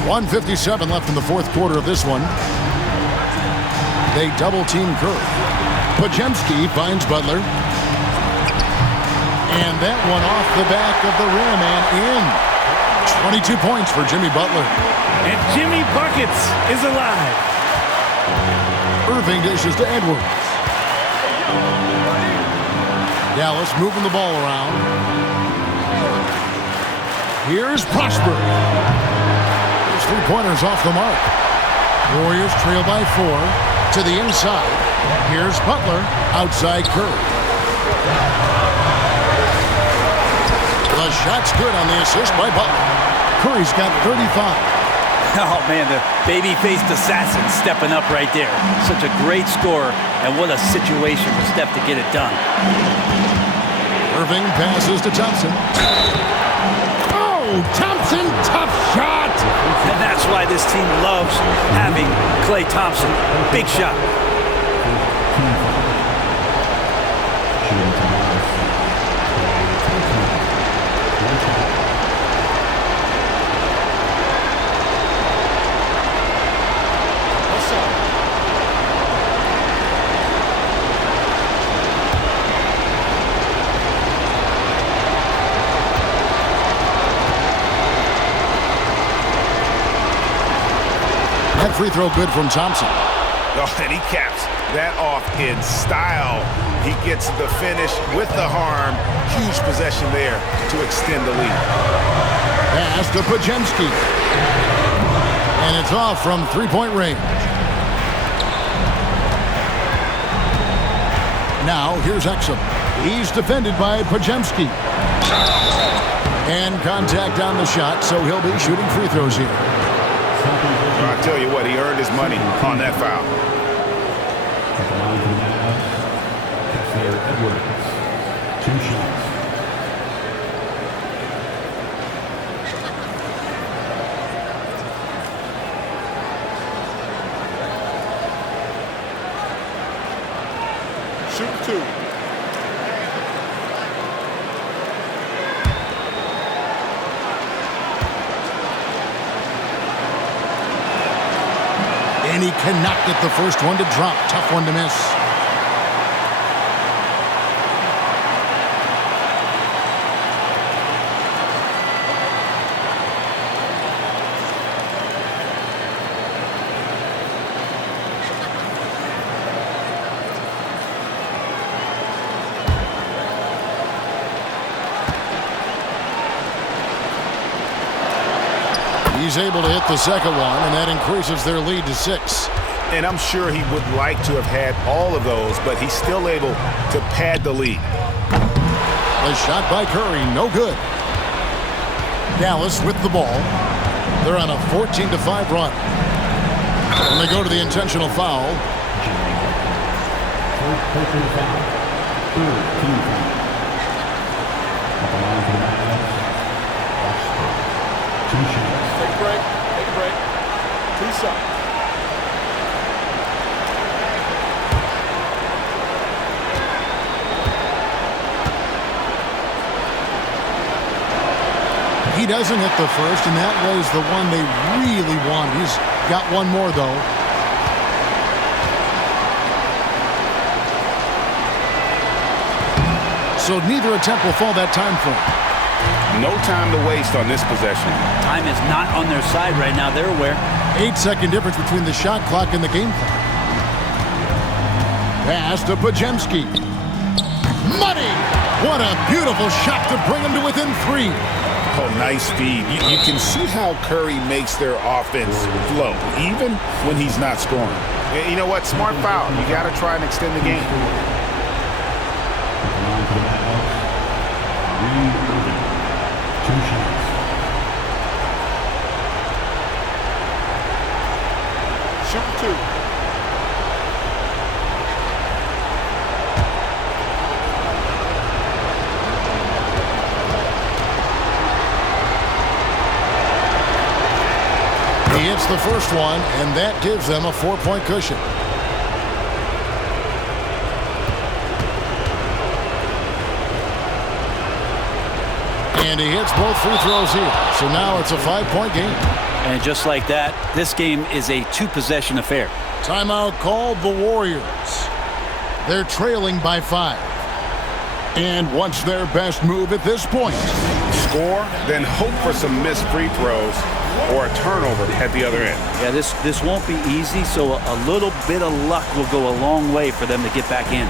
1:57 left in the fourth quarter of this one. They double-team Kerr. Pajemski finds Butler. And that one off the back of the rim and in. 22 points for Jimmy Butler. And Jimmy Buckets is alive. Irving dishes to Edwards. Dallas moving the ball around. Here's Prosper. His three-pointers off the mark. Warriors trail by 4. To the inside. Here's Butler. Outside Kerr. The shot's good on the assist by Butler. Curry's got 35. Oh, man, the baby-faced assassin stepping up right there. Such a great score, and what a situation for Steph to get it done. Irving passes to Thompson. Oh, Thompson, tough shot! And that's why this team loves having Klay Thompson. Big shot. That free throw good from Thompson. Oh, and he caps that off in style. He gets the finish with the harm. Huge possession there to extend the lead. Pass to Pajemski. And it's off from three-point range. Now here's Exum. He's defended by Pajemski. And contact on the shot, so he'll be shooting free throws here. Well, I tell you what, he earned his money on that foul. Edwards, 2 shots. Shoot 2. And he cannot get the first one to drop. Tough one to miss. He's able to hit the second one, and that increases their lead to 6. And I'm sure he would like to have had all of those, but he's still able to pad the lead. A shot by Curry, no good. Dallas with the ball. They're on a 14-5 run. And they go to the intentional foul. Personal foul. 3rd team foul. At the line for the Mavs. 2 shots. Take a break. Take a break. 2 shots. He doesn't hit the first, and that was the one they really wanted. He's got one more, though. So neither attempt will fall that time frame. No time to waste on this possession. Time is not on their side right now. They're aware. 8-second difference between the shot clock and the game clock. Pass to Pajemski. Money! What a beautiful shot to bring him to within 3. Oh, nice feed. You can see how Curry makes their offense flow, even when he's not scoring. You know what? Smart foul. You got to try and extend the game. Shoot 2. He hits the first one, and that gives them a 4-point cushion. And he hits both free throws here. So now it's a 5-point game. And just like that, this game is a two-possession affair. Timeout called the Warriors. They're trailing by 5. And what's their best move at this point? Score, then hope for some missed free throws or a turnover at the other end. Yeah, this won't be easy, so a little bit of luck will go a long way for them to get back in.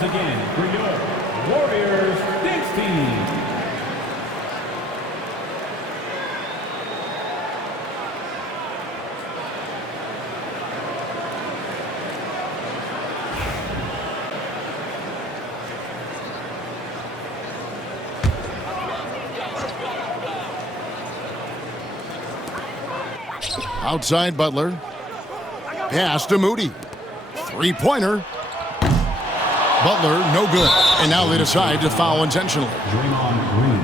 Again for your Warriors dance team. Outside Butler. Pass to Moody. Three-pointer. Butler, no good. And now they decide to foul intentionally. Draymond Green,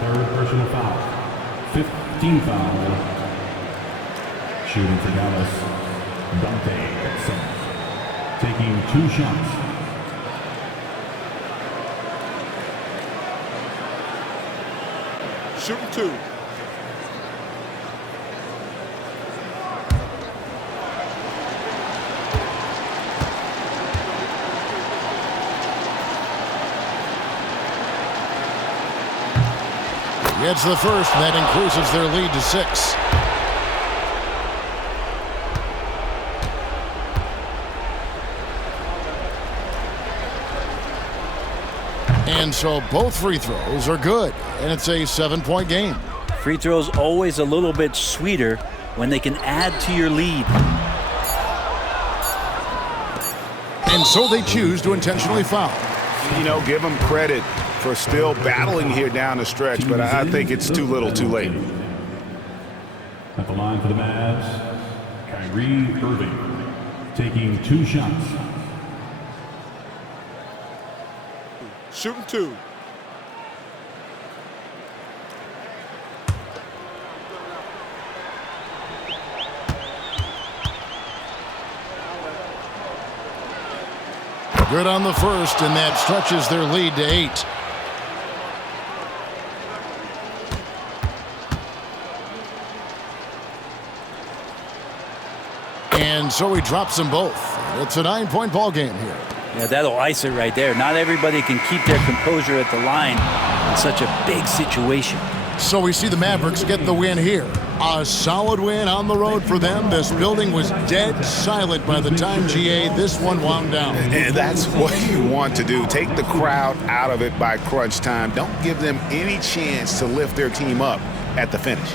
third personal foul. 15 foul. Shooting for Dallas, Dante Exum. Taking 2 shots. Shooting 2. Gets the first, and that increases their lead to 6. And so both free throws are good, and it's a 7-point game. Free throws always a little bit sweeter when they can add to your lead. And so they choose to intentionally foul. You know, give them credit for still battling here down the stretch, but I think it's too little too late. At the line for the Mavs, Kyrie Irving taking 2 shots. Shooting 2. Good on the first, and that stretches their lead to 8. And so he drops them both. It's a 9-point ball game here. Yeah, that'll ice it right there. Not everybody can keep their composure at the line in such a big situation. So we see the Mavericks get the win here. A solid win on the road for them. This building was dead silent by the time, GA, this one wound down. And that's what you want to do. Take the crowd out of it by crunch time. Don't give them any chance to lift their team up at the finish.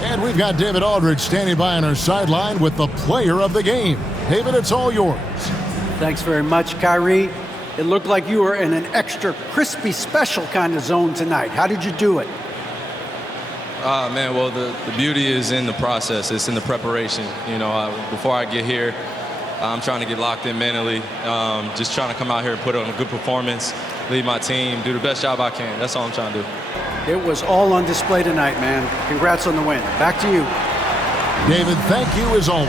And we've got David Aldridge standing by on our sideline with the player of the game. David, it's all yours. Thanks very much, Kyrie. It looked like you were in an extra crispy special kind of zone tonight. How did you do it? Man, well, the beauty is in the process. It's in the preparation. You know, before I get here, I'm trying to get locked in mentally. Just trying to come out here and put on a good performance, lead my team, do the best job I can. That's all I'm trying to do. It was all on display tonight, man. Congrats on the win. Back to you. David, thank you as always.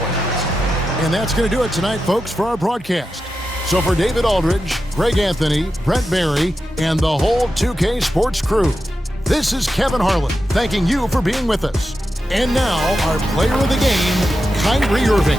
And that's going to do it tonight, folks, for our broadcast. So for David Aldridge, Greg Anthony, Brent Barry, and the whole 2K Sports crew, this is Kevin Harlan thanking you for being with us. And now, our player of the game, Kyrie Irving.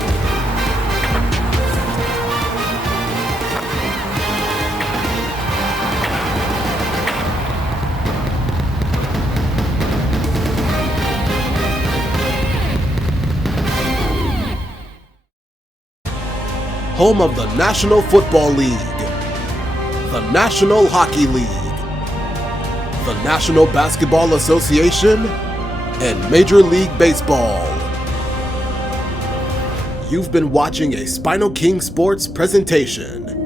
home of the National Football League, the National Hockey League, the National Basketball Association, and Major League Baseball. You've been watching a SpinoKing Sports presentation.